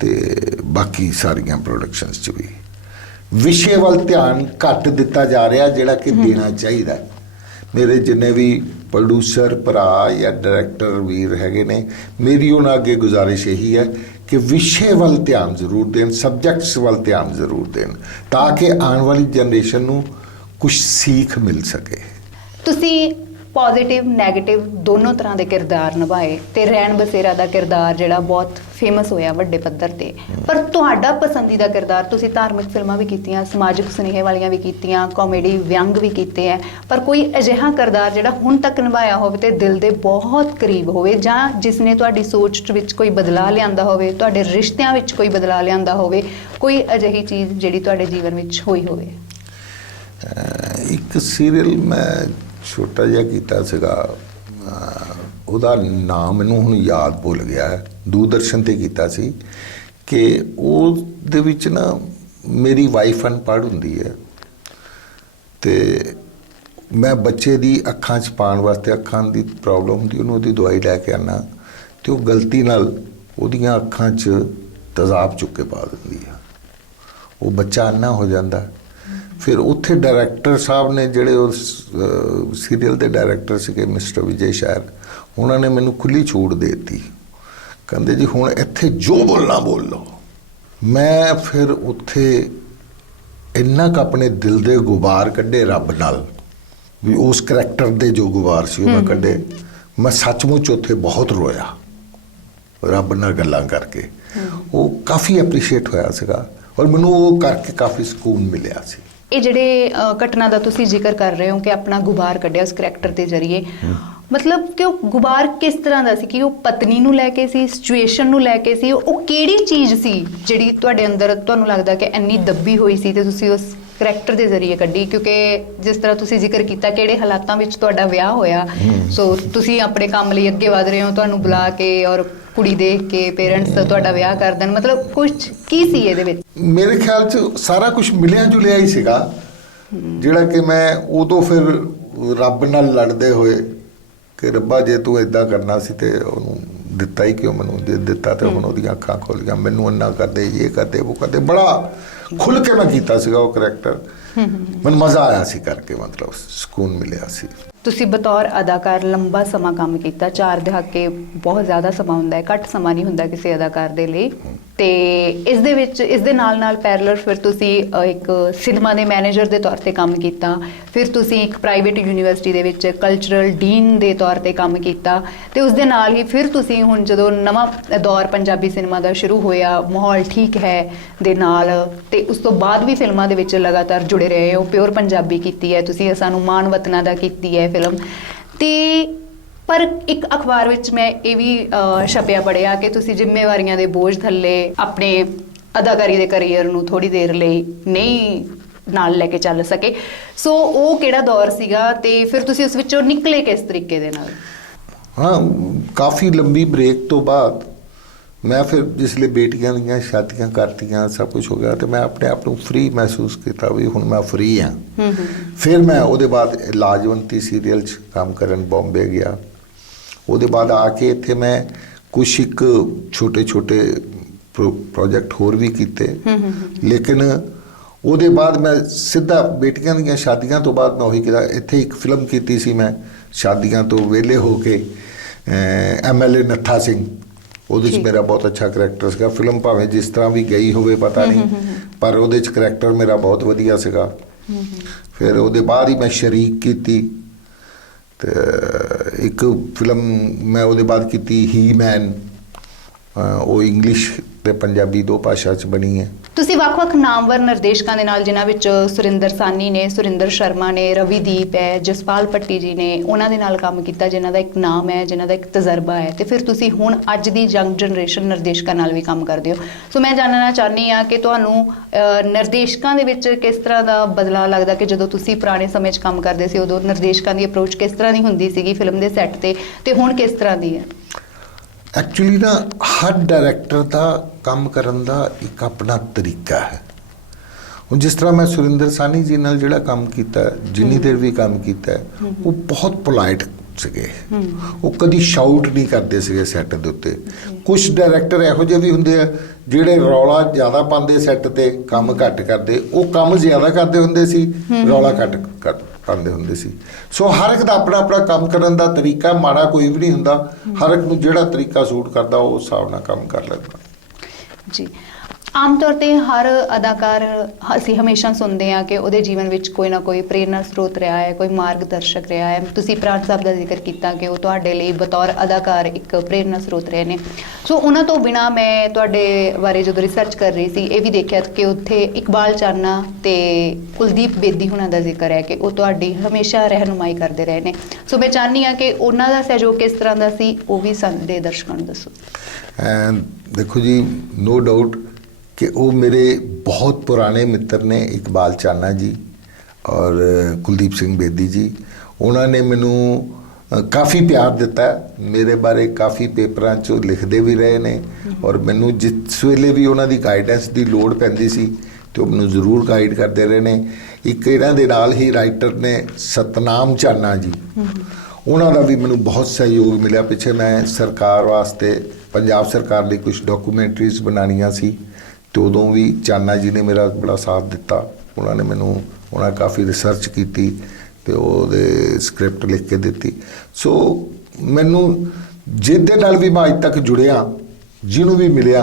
ਤੇ ਬਾਕੀ ਸਾਰੀਆਂ ਪ੍ਰੋਡਕਸ਼ਨਸ 'ਚ ਵੀ ਵਿਸ਼ੇ ਵੱਲ ਧਿਆਨ ਘੱਟ ਦਿੱਤਾ ਜਾ ਰਿਹਾ, ਜਿਹੜਾ ਕਿ ਦੇਣਾ ਚਾਹੀਦਾ। ਮੇਰੇ ਜਿੰਨੇ ਵੀ ਪ੍ਰੋਡਿਊਸਰ ਭਰਾ ਜਾਂ ਡਾਇਰੈਕਟਰ ਵੀਰ ਹੈਗੇ ਨੇ, ਮੇਰੀ ਉਹਨਾਂ ਅੱਗੇ ਗੁਜ਼ਾਰਿਸ਼ ਇਹੀ ਹੈ ਕਿ ਵਿਸ਼ੇ ਵੱਲ ਧਿਆਨ ਜ਼ਰੂਰ ਦੇਣ, ਸਬਜੈਕਟਸ ਵੱਲ ਧਿਆਨ ਜ਼ਰੂਰ ਦੇਣ, ਤਾਂ ਕਿ ਆਉਣ ਵਾਲੀ ਜਨਰੇਸ਼ਨ ਨੂੰ ਕੁਝ ਸੀਖ ਮਿਲ ਸਕੇ। ਤੁਸੀਂ ਪੋਜ਼ਿਟਿਵ ਨੈਗੇਟਿਵ ਦੋਨੋਂ ਤਰ੍ਹਾਂ ਦੇ ਕਿਰਦਾਰ ਨਿਭਾਏ ਤੇ ਰੈਣ ਬਸੇਰਾ ਦਾ ਕਿਰਦਾਰ ਜਿਹੜਾ ਬਹੁਤ ਫੇਮਸ ਹੋਇਆ ਵੱਡੇ ਪੱਧਰ ਤੇ, ਪਰ ਤੁਹਾਡਾ ਪਸੰਦੀਦਾ ਕਿਰਦਾਰ, ਤੁਸੀਂ ਧਾਰਮਿਕ ਫਿਲਮਾਂ ਵੀ ਕੀਤੀਆਂ, ਸਮਾਜਿਕ ਸੁਨੇਹੇ ਵਾਲੀਆਂ ਵੀ ਕੀਤੀਆਂ, ਕਾਮੇਡੀ ਵਿਅੰਗ ਵੀ ਕੀਤੇ ਹੈ, ਪਰ ਕੋਈ ਅਜਿਹਾ ਕਿਰਦਾਰ ਜਿਹੜਾ ਹੁਣ ਤੱਕ ਨਿਭਾਇਆ ਹੋਵੇ ਤੇ ਦਿਲ ਦੇ ਬਹੁਤ ਕਰੀਬ ਹੋਵੇ, ਜਾਂ ਜਿਸ ਨੇ ਤੁਹਾਡੀ ਸੋਚ ਵਿੱਚ ਕੋਈ ਬਦਲਾਅ ਲਿਆਂਦਾ ਹੋਵੇ, ਤੁਹਾਡੇ ਰਿਸ਼ਤਿਆਂ ਵਿੱਚ ਕੋਈ ਬਦਲਾਅ ਲਿਆਂਦਾ ਹੋਵੇ, ਕੋਈ ਅਜਿਹੀ ਚੀਜ਼ ਜਿਹੜੀ ਤੁਹਾਡੇ ਜੀਵਨ ਵਿੱਚ ਹੋਈ ਹੋਵੇ? ਇੱਕ ਸੀਰੀਅਲ ਮੈਂ ਛੋਟਾ ਜਿਹਾ ਕੀਤਾ ਸੀਗਾ, ਉਹਦਾ ਨਾਮ ਮੈਨੂੰ ਹੁਣ ਯਾਦ ਭੁੱਲ ਗਿਆ ਹੈ, ਦੂਰਦਰਸ਼ਨ ਤੇ ਕੀਤਾ ਸੀ, ਕਿ ਉਹਦੇ ਵਿੱਚ ਨਾ ਮੇਰੀ ਵਾਈਫ ਅਨਪੜ੍ਹ ਹੁੰਦੀ ਹੈ ਤੇ ਮੈਂ ਬੱਚੇ ਦੀ ਅੱਖਾਂ 'ਚ ਪਾਉਣ ਵਾਸਤੇ, ਅੱਖਾਂ ਦੀ ਪ੍ਰੋਬਲਮ ਹੁੰਦੀ, ਉਹਨੂੰ ਉਹਦੀ ਦਵਾਈ ਲੈ ਕੇ ਆਉਣਾ ਤੇ ਉਹ ਗਲਤੀ ਨਾਲ ਉਹਦੀਆਂ ਅੱਖਾਂ 'ਚ ਤੇਜ਼ਾਬ ਚੁੱਕ ਕੇ ਪਾ ਦਿੰਦੀ ਆ, ਉਹ ਬੱਚਾ ਅੰਨਾ ਹੋ ਜਾਂਦਾ। ਫਿਰ ਉੱਥੇ ਡਾਇਰੈਕਟਰ ਸਾਹਿਬ ਨੇ, ਜਿਹੜੇ ਉਸ ਸੀਰੀਅਲ ਦੇ ਡਾਇਰੈਕਟਰ ਸੀਗੇ ਮਿਸਟਰ ਵਿਜੇ ਸ਼ਾਇਰ, ਉਹਨਾਂ ਨੇ ਮੈਨੂੰ ਖੁੱਲੀ ਛੂਟ ਦੇ ਦਿੱਤੀ, ਕਹਿੰਦੇ ਜੀ ਹੁਣ ਇੱਥੇ ਜੋ ਬੋਲਣਾ ਬੋਲ ਲਓ। ਮੈਂ ਫਿਰ ਉੱਥੇ ਇੰਨਾ ਕੁ ਆਪਣੇ ਦਿਲ ਦੇ ਗੁਬਾਰ ਕੱਢੇ ਰੱਬ ਨਾਲ, ਵੀ ਉਸ ਕਰੈਕਟਰ ਦੇ ਜੋ ਗੁਬਾਰ ਸੀ ਉਹ ਮੈਂ ਕੱਢੇ। ਮੈਂ ਸੱਚਮੁੱਚ ਉੱਥੇ ਬਹੁਤ ਰੋਇਆ ਰੱਬ ਨਾਲ ਗੱਲਾਂ ਕਰਕੇ, ਉਹ ਕਾਫੀ ਐਪਰੀਸ਼ੀਏਟ ਹੋਇਆ ਸੀਗਾ ਔਰ ਮੈਨੂੰ ਉਹ ਕਰਕੇ ਕਾਫੀ ਸਕੂਨ ਮਿਲਿਆ ਸੀ। ਇਹ ਜਿਹੜੇ ਘਟਨਾ ਦਾ ਤੁਸੀਂ ਜ਼ਿਕਰ ਕਰ ਰਹੇ ਹੋ ਕਿ ਆਪਣਾ ਗੁਬਾਰ ਕੱਢਿਆ ਉਸ ਕਰੈਕਟਰ ਦੇ ਜ਼ਰੀਏ, ਮਤਲਬ ਕਿ ਉਹ ਗੁਬਾਰ ਕਿਸ ਤਰ੍ਹਾਂ ਦਾ ਸੀ? ਕਿ ਉਹ ਪਤਨੀ ਨੂੰ ਲੈ ਕੇ ਸੀ, ਸਿਚੁਏਸ਼ਨ ਨੂੰ ਲੈ ਕੇ ਸੀ? ਉਹ ਕਿਹੜੀ ਚੀਜ਼ ਸੀ ਜਿਹੜੀ ਤੁਹਾਡੇ ਅੰਦਰ ਤੁਹਾਨੂੰ ਲੱਗਦਾ ਕਿ ਇੰਨੀ ਦੱਬੀ ਹੋਈ ਸੀ ਤੇ ਤੁਸੀਂ ਉਸ ਕਰੈਕਟਰ ਦੇ ਜ਼ਰੀਏ ਕੱਢੀ? ਕਿਉਂਕਿ ਜਿਸ ਤਰ੍ਹਾਂ ਤੁਸੀਂ ਜ਼ਿਕਰ ਕੀਤਾ ਕਿਹੜੇ ਹਾਲਾਤਾਂ ਵਿੱਚ ਤੁਹਾਡਾ ਵਿਆਹ ਹੋਇਆ, ਸੋ ਤੁਸੀਂ ਆਪਣੇ ਕੰਮ ਲਈ ਅੱਗੇ ਵਧ ਰਹੇ ਹੋ, ਤੁਹਾਨੂੰ ਬੁਲਾ ਕੇ ਔਰ ਕੁੜੀ ਦੇਖ ਕੇ ਪੇਰੈਂਟਸ ਤੁਹਾਡਾ ਵਿਆਹ ਕਰ ਦੇਣ, ਮਤਲਬ ਕੁਝ ਕੀ ਸੀ ਇਹਦੇ ਵਿੱਚ? ਮੇਰੇ ਖਿਆਲ 'ਚ ਸਾਰਾ ਕੁਝ ਮਿਲਿਆ ਜੁਲਿਆ ਹੀ ਸੀਗਾ, ਜਿਹੜਾ ਕਿ ਮੈਂ ਉਦੋਂ ਫਿਰ ਰੱਬ ਨਾਲ ਲੜਦੇ ਹੋਏ ਕਿ ਰੱਬਾ ਜੇ ਤੂੰ ਇਦਾਂ ਕਰਨਾ ਸੀ ਤੇ ਉਹਨੂੰ ਦਿੱਤਾ ਹੀ ਕਿਉਂ, ਮੈਨੂੰ ਜੇ ਦਿੱਤਾ ਤੇ ਹੁਣ ਉਹਦੀਆਂ ਅੱਖਾਂ ਖੁੱਲ ਗਈਆਂ, ਮੈਨੂੰ ਇੰਨਾ ਕਰਦੇ, ਇਹ ਕਰਦੇ, ਉਹ ਕਰਦੇ, ਬੜਾ ਖੁੱਲ ਕੇ ਮੈਂ ਕੀਤਾ ਸੀਗਾ ਉਹ ਕਰੈਕਟਰ। ਮੈਨੂੰ ਮਜ਼ਾ ਆਇਆ ਸੀ ਕਰਕੇ, ਮਤਲਬ ਸਕੂਨ ਮਿਲਿਆ ਸੀ। ਤੁਸੀਂ ਬਤੌਰ ਅਦਾਕਾਰ ਲੰਬਾ ਸਮਾਂ ਕੰਮ ਕੀਤਾ, 4 ਦਹਾਕੇ ਬਹੁਤ ਜ਼ਿਆਦਾ ਸਮਾਂ ਹੁੰਦਾ ਹੈ, ਘੱਟ ਸਮਾਂ ਨਹੀਂ ਹੁੰਦਾ ਕਿਸੇ ਅਦਾਕਾਰ ਦੇ ਲਈ, ਤੇ ਇਸ ਦੇ ਵਿੱਚ ਇਸ ਦੇ ਨਾਲ ਨਾਲ ਪੈਰਲਲ ਫਿਰ ਤੁਸੀਂ ਇੱਕ ਸਿਨੇਮਾ ਦੇ ਮੈਨੇਜਰ ਦੇ ਤੌਰ ਤੇ ਕੰਮ ਕੀਤਾ, ਫਿਰ ਤੁਸੀਂ ਇੱਕ ਪ੍ਰਾਈਵੇਟ ਯੂਨੀਵਰਸਿਟੀ ਦੇ ਵਿੱਚ ਕਲਚਰਲ ਡੀਨ ਦੇ ਤੌਰ ਤੇ ਕੰਮ ਕੀਤਾ, ਤੇ ਉਸ ਦੇ ਨਾਲ ਹੀ ਫਿਰ ਤੁਸੀਂ ਹੁਣ ਜਦੋਂ ਨਵਾਂ ਦੌਰ ਪੰਜਾਬੀ ਸਿਨੇਮਾ ਦਾ ਸ਼ੁਰੂ ਹੋਇਆ, ਮਾਹੌਲ ਠੀਕ ਹੈ ਦੇ ਨਾਲ, ਤੇ ਉਸ ਤੋਂ ਬਾਅਦ ਵੀ ਫਿਲਮਾਂ ਦੇ ਵਿੱਚ ਲਗਾਤਾਰ ਜੁੜੇ ਰਹੇ ਹੋ, ਪਿਓਰ ਪੰਜਾਬੀ ਕੀਤੀ ਹੈ ਤੁਸੀਂ, ਸਾਨੂੰ ਮਾਣ ਵਤਨਾਂ ਦਾ ਕੀਤੀ ਹੈ ਫਿਲਮ। ਤੇ ਪਰ ਇੱਕ ਅਖਬਾਰ ਵਿੱਚ ਮੈਂ ਇਹ ਵੀ ਛਪਿਆ ਪੜਿਆ ਕਿ ਤੁਸੀਂ ਜ਼ਿੰਮੇਵਾਰੀਆਂ ਦੇ ਬੋਝ ਥੱਲੇ ਆਪਣੇ ਅਦਾਕਾਰੀ ਦੇ ਕੈਰੀਅਰ ਨੂੰ ਥੋੜੀ ਦੇਰ ਲਈ ਨਹੀਂ ਨਾਲ ਲੈ ਕੇ ਚੱਲ ਸਕੇ, ਸੋ ਉਹ ਕਿਹੜਾ ਦੌਰ ਸੀਗਾ ਤੇ ਫਿਰ ਤੁਸੀਂ ਉਸ ਵਿੱਚੋਂ ਨਿਕਲੇ ਕਿਸ ਤਰੀਕੇ ਦੇ ਨਾਲ? ਹਾਂ, ਕਾਫੀ ਲੰਬੀ ਬ੍ਰੇਕ ਤੋਂ ਬਾਅਦ ਮੈਂ ਫਿਰ ਜਿਸਲੇ ਬੇਟੀਆਂ ਦੀਆਂ ਸ਼ਾਦੀਆਂ ਕਰਤੀਆਂ, ਸਭ ਕੁਝ ਹੋ ਗਿਆ, ਤੇ ਮੈਂ ਆਪਣੇ ਆਪ ਨੂੰ ਫ੍ਰੀ ਮਹਿਸੂਸ ਕੀਤਾ ਵੀ ਹੁਣ ਮੈਂ ਫ੍ਰੀ ਹਾਂ। ਫਿਰ ਮੈਂ ਉਹਦੇ ਬਾਅਦ ਲਾਜਵੰਤੀ ਸੀਰੀਅਲ 'ਚ ਕੰਮ ਕਰਨ ਬੰਬੇ ਗਿਆ। ਉਹਦੇ ਬਾਅਦ ਆ ਕੇ ਇੱਥੇ ਮੈਂ ਕੁਛ ਇੱਕ ਛੋਟੇ ਪ੍ਰੋਜੈਕਟ ਹੋਰ ਵੀ ਕੀਤੇ, ਲੇਕਿਨ ਉਹਦੇ ਬਾਅਦ ਮੈਂ ਸਿੱਧਾ ਬੇਟੀਆਂ ਦੀਆਂ ਸ਼ਾਦੀਆਂ ਤੋਂ ਬਾਅਦ ਮੈਂ ਉਹੀ ਕੀਤਾ। ਇੱਥੇ ਇੱਕ ਫਿਲਮ ਕੀਤੀ ਸੀ ਮੈਂ ਸ਼ਾਦੀਆਂ ਤੋਂ ਵਿਹਲੇ ਹੋ ਕੇ, MLA ਨੱਥਾ ਸਿੰਘ, ਉਹਦੇ 'ਚ ਮੇਰਾ ਬਹੁਤ ਅੱਛਾ ਕਰੈਕਟਰ ਸੀਗਾ। ਫਿਲਮ ਭਾਵੇਂ ਜਿਸ ਤਰ੍ਹਾਂ ਵੀ ਗਈ ਹੋਵੇ ਪਤਾ ਨਹੀਂ, ਪਰ ਉਹਦੇ 'ਚ ਕਰੈਕਟਰ ਮੇਰਾ ਬਹੁਤ ਵਧੀਆ ਸੀਗਾ। ਫਿਰ ਉਹਦੇ ਬਾਅਦ ਹੀ ਮੈਂ ਸ਼ਰੀਕ ਕੀਤੀ, ਤੇ ਇੱਕ ਫਿਲਮ ਮੈਂ ਉਹਦੇ ਬਾਅਦ ਕੀਤੀ ਹੀ ਮੈਨ, ਉਹ ਇੰਗਲਿਸ਼ ਤੇ ਪੰਜਾਬੀ ਦੋ ਭਾਸ਼ਾ 'ਚ ਬਣੀ ਹੈ। ਤੁਸੀਂ ਵੱਖ-ਵੱਖ ਨਾਮਵਰ ਨਿਰਦੇਸ਼ਕਾਂ ਦੇ ਨਾਲ, ਜਿਨ੍ਹਾਂ ਵਿੱਚ ਸੁਰਿੰਦਰ ਸਾਨੀ ਨੇ, ਸੁਰਿੰਦਰ ਸ਼ਰਮਾ ਨੇ, ਰਵੀਦੀਪ ਹੈ, ਜਸਪਾਲ ਭੱਟੀ ਜੀ ਨੇ, ਉਹਨਾਂ ਦੇ ਨਾਲ ਕੰਮ ਕੀਤਾ, ਜਿਨ੍ਹਾਂ ਦਾ ਇੱਕ ਨਾਮ ਹੈ, ਜਿਨ੍ਹਾਂ ਦਾ ਇੱਕ ਤਜਰਬਾ ਹੈ, ਤੇ ਫਿਰ ਤੁਸੀਂ ਹੁਣ ਅੱਜ ਦੀ ਯੰਗ ਜਨਰੇਸ਼ਨ ਨਿਰਦੇਸ਼ਕਾਂ ਨਾਲ ਵੀ ਕੰਮ ਕਰਦੇ ਹੋ। ਸੋ ਮੈਂ ਜਾਣਨਾ ਚਾਹੁੰਦੀ ਹਾਂ ਕਿ ਤੁਹਾਨੂੰ ਨਿਰਦੇਸ਼ਕਾਂ ਦੇ ਵਿੱਚ ਕਿਸ ਤਰ੍ਹਾਂ ਦਾ ਬਦਲਾਅ ਲੱਗਦਾ ਕਿ ਜਦੋਂ ਤੁਸੀਂ ਪੁਰਾਣੇ ਸਮੇਂ 'ਚ ਕੰਮ ਕਰਦੇ ਸੀ, ਉਦੋਂ ਨਿਰਦੇਸ਼ਕਾਂ ਦੀ ਅਪਰੋਚ ਕਿਸ ਤਰ੍ਹਾਂ ਦੀ ਹੁੰਦੀ ਸੀਗੀ ਫਿਲਮ ਦੇ ਸੈੱਟ ਤੇ ਹੁਣ ਕਿਸ ਤਰ੍ਹਾਂ ਦੀ ਹੈ? ਐਕਚੁਅਲੀ ਨਾ ਹਰ ਡਾਇਰੈਕਟਰ ਦਾ ਕੰਮ ਕਰਨ ਦਾ ਇੱਕ ਆਪਣਾ ਤਰੀਕਾ ਹੈ। ਹੁਣ ਜਿਸ ਤਰ੍ਹਾਂ ਮੈਂ ਸੁਰਿੰਦਰ ਸਾਨੀ ਜੀ ਨਾਲ ਜਿਹੜਾ ਕੰਮ ਕੀਤਾ, ਜਿੰਨੀ ਦੇਰ ਵੀ ਕੰਮ ਕੀਤਾ, ਉਹ ਬਹੁਤ ਪੋਲਾਈਟ ਸੀਗੇ। ਉਹ ਕਦੀ ਸ਼ਾਊਟ ਨਹੀਂ ਕਰਦੇ ਸੀਗੇ ਸੈੱਟ ਦੇ ਉੱਤੇ। ਕੁਝ ਡਾਇਰੈਕਟਰ ਇਹੋ ਜਿਹੇ ਵੀ ਹੁੰਦੇ ਆ ਜਿਹੜੇ ਰੌਲਾ ਜ਼ਿਆਦਾ ਪਾਉਂਦੇ ਸੈੱਟ ਤੇ, ਕੰਮ ਘੱਟ ਕਰਦੇ। ਉਹ ਕੰਮ ਜ਼ਿਆਦਾ ਕਰਦੇ ਹੁੰਦੇ ਸੀ, ਰੌਲਾ ਘੱਟ ਪਾਉਂਦੇ ਹੁੰਦੇ ਸੀ। ਸੋ ਹਰ ਇੱਕ ਦਾ ਆਪਣਾ ਆਪਣਾ ਕੰਮ ਕਰਨ ਦਾ ਤਰੀਕਾ, ਮਾੜਾ ਕੋਈ ਵੀ ਨਹੀਂ ਹੁੰਦਾ। ਹਰ ਇੱਕ ਨੂੰ ਜਿਹੜਾ ਤਰੀਕਾ ਸੂਟ ਕਰਦਾ ਉਹ ਉਸ ਹਿਸਾਬ ਨਾਲ ਕੰਮ ਕਰ ਲੈਂਦਾ ਜੀ। ਆਮ ਤੌਰ ਤੇ ਹਰ ਅਦਾਕਾਰ ਅਸੀਂ ਹਮੇਸ਼ਾ ਸੁਣਦੇ ਹਾਂ ਕਿ ਉਹਦੇ ਜੀਵਨ ਵਿੱਚ ਕੋਈ ਨਾ ਕੋਈ ਪ੍ਰੇਰਨਾ ਸਰੋਤ ਰਿਹਾ ਹੈ, ਕੋਈ ਮਾਰਗਦਰਸ਼ਕ ਰਿਹਾ ਹੈ। ਤੁਸੀਂ ਪ੍ਰਾਣ ਸਾਹਿਬ ਦਾ ਜ਼ਿਕਰ ਕੀਤਾ ਕਿ ਉਹ ਤੁਹਾਡੇ ਲਈ ਬਤੌਰ ਅਦਾਕਾਰ ਇੱਕ ਪ੍ਰੇਰਨਾ ਸਰੋਤ ਰਹੇ ਨੇ। ਸੋ ਉਹਨਾਂ ਤੋਂ ਬਿਨਾਂ ਮੈਂ ਤੁਹਾਡੇ ਬਾਰੇ ਜਦੋਂ ਰਿਸਰਚ ਕਰ ਰਹੀ ਸੀ, ਇਹ ਵੀ ਦੇਖਿਆ ਕਿ ਉੱਥੇ ਇਕਬਾਲ ਚਾਨਾ ਤੇ ਕੁਲਦੀਪ ਬੇਦੀ ਹੁਣਾਂ ਦਾ ਜ਼ਿਕਰ ਹੈ ਕਿ ਉਹ ਤੁਹਾਡੀ ਹਮੇਸ਼ਾ ਰਹਿਨੁਮਾਈ ਕਰਦੇ ਰਹੇ ਨੇ। ਸੋ ਮੈਂ ਚਾਹੁੰਦੀ ਹਾਂ ਕਿ ਉਹਨਾਂ ਦਾ ਸਹਿਯੋਗ ਕਿਸ ਤਰ੍ਹਾਂ ਦਾ ਸੀ, ਉਹ ਵੀ ਸਾਡੇ ਦਰਸ਼ਕਾਂ ਨੂੰ ਦੱਸੋ। ਦੇਖੋ ਜੀ, ਨੋ ਡਾਊਟ कि वो मेरे बहुत पुराने मित्र ने, इकबाल चाना जी और कुलदीप सिंह बेदी जी। उन्होंने मैनू काफ़ी प्यार दिता, मेरे बारे काफ़ी पेपरां 'चों लिखते भी रहे ने, और मैनू जिस वेले भी उन्हों की गाइडेंस की लोड़ पैंदी सी तो मैनू जरूर गाइड करते रहे ने। एक इन्हां दे नाल ही राइटर ने सतनाम चाना जी, उन्हों का भी मैनू बहुत सहयोग मिला। पिछे मैं सरकार वास्ते, पंजाब सरकार लिए कुछ डॉक्यूमेंटरीज बनानियां सी, तो उदों भी चाना जी ने मेरा बड़ा साथ दिता। उन्होंने मैनू काफ़ी रिसर्च की तो वो स्क्रिप्ट लिख के दी। सो मैनू जिहदे नाल भी मैं अज तक जुड़िया, जिन्हों भी मिलिया,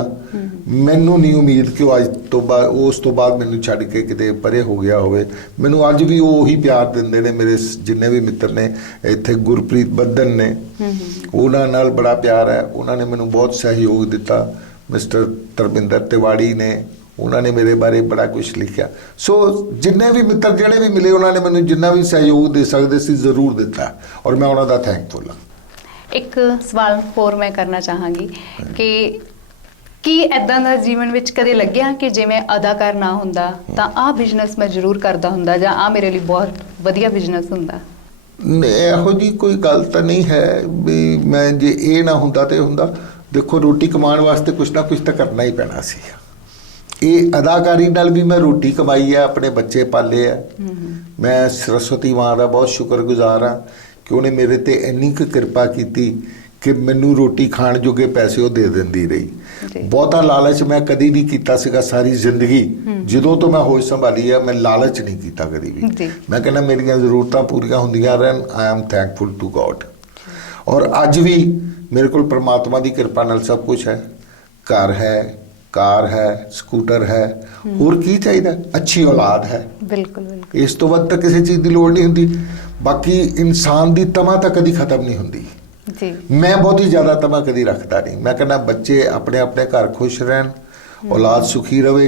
मैनू नहीं उम्मीद कि अज तो बाद उस तो बाद मैनू छड्ड के किते परे हो गया होवे। मैनू अज भी उही प्यार दिंदे ने मेरे जिन्ने भी मित्र ने। इत्थे गुरप्रीत बद्दन ने, उन्हां नाल बड़ा प्यार है, उन्होंने मैनू बहुत सहयोग दिता। मिस्टर धर्मिंदर तिवाड़ी ने, उन्होंने मेरे बारे बड़ा कुछ लिखा। सो जिन्ने भी मित्र जिहड़े भी मिले, उन्होंने मैनू जिन्ना भी सहयोग दे सकते सी जरूर दिता, और मैं उन्हों दा थैंकफुल हाँ। एक सवाल होर मैं करना चाहांगी कि ਕੀ ਐਦਾਂ ਦਾ ਜੀਵਨ ਵਿੱਚ ਕਦੇ ਲੱਗਿਆ ਕਿ ਜੇ ਮੈਂ ਅਦਾਕਾਰ ਨਾ ਹੁੰਦਾ ਤਾਂ ਆਹ ਬਿਜ਼ਨਸ ਮੈਂ ਜ਼ਰੂਰ ਕਰਦਾ ਹੁੰਦਾ, ਜਾਂ ਆਹ ਮੇਰੇ ਲਈ ਬਹੁਤ ਵਧੀਆ ਬਿਜ਼ਨਸ ਹੁੰਦਾ? ਇਹੋ ਜੀ ਕੋਈ ਗੱਲ ਤਾਂ ਨਹੀਂ ਹੈ ਵੀ ਮੈਂ ਜੇ ਇਹ ਨਾ ਹੁੰਦਾ ਤੇ ਹੁੰਦਾ। ਦੇਖੋ, ਰੋਟੀ ਕਮਾਉਣ ਵਾਸਤੇ ਕੁਛ ਨਾ ਕੁਛ ਤਾਂ ਕਰਨਾ ਹੀ ਪੈਣਾ ਸੀ। ਇਹ ਅਦਾਕਾਰੀ ਨਾਲ ਵੀ ਮੈਂ ਰੋਟੀ ਕਮਾਈ ਹੈ, ਆਪਣੇ ਬੱਚੇ ਪਾਲੇ ਆ। ਮੈਂ ਸਰਸਵਤੀ ਮਾਂ ਦਾ ਬਹੁਤ ਸ਼ੁਕਰਗੁਜ਼ਾਰ ਹਾਂ ਕਿ ਉਹਨੇ ਮੇਰੇ ਤੇ ਇੰਨੀ ਕੁ ਕਿਰਪਾ ਕੀਤੀ ਕਿ ਮੈਨੂੰ ਰੋਟੀ ਖਾਣ ਜੋਗੇ ਪੈਸੇ ਉਹ ਦੇ ਦਿੰਦੀ ਰਹੀ। ਬਹੁਤਾ ਲਾਲਚ ਮੈਂ ਕਦੀ ਨਹੀਂ ਕੀਤਾ ਸੀਗਾ ਸਾਰੀ ਜ਼ਿੰਦਗੀ। ਜਦੋਂ ਤੋਂ ਮੈਂ ਹੋਸ਼ ਸੰਭਾਲੀ ਆ, ਮੈਂ ਲਾਲਚ ਨਹੀਂ ਕੀਤਾ ਕਦੀ ਵੀ। ਮੈਂ ਕਹਿੰਦਾ ਮੇਰੀਆਂ ਜ਼ਰੂਰਤਾਂ ਪੂਰੀਆਂ ਹੁੰਦੀਆਂ ਰਹਿਣ। I am thankful to God. ਔਰ ਅੱਜ ਵੀ ਮੇਰੇ ਕੋਲ परमात्मा की कृपा नाल सब कुछ है। घर है, कार है, स्कूटर है, होर की चाहिए? अच्छी औलाद है। बिल्कुल बिल्कुल। इस तो वध तक किसी चीज़ की लोड़ नहीं होंदी। बाकी इंसान की तमा तो कभी खत्म नहीं होंदी जी। मैं बहुत ही ज़्यादा तमा कभी रखता नहीं। मैं कहना बच्चे अपने अपने घर खुश रहन, औलाद सुखी रहे,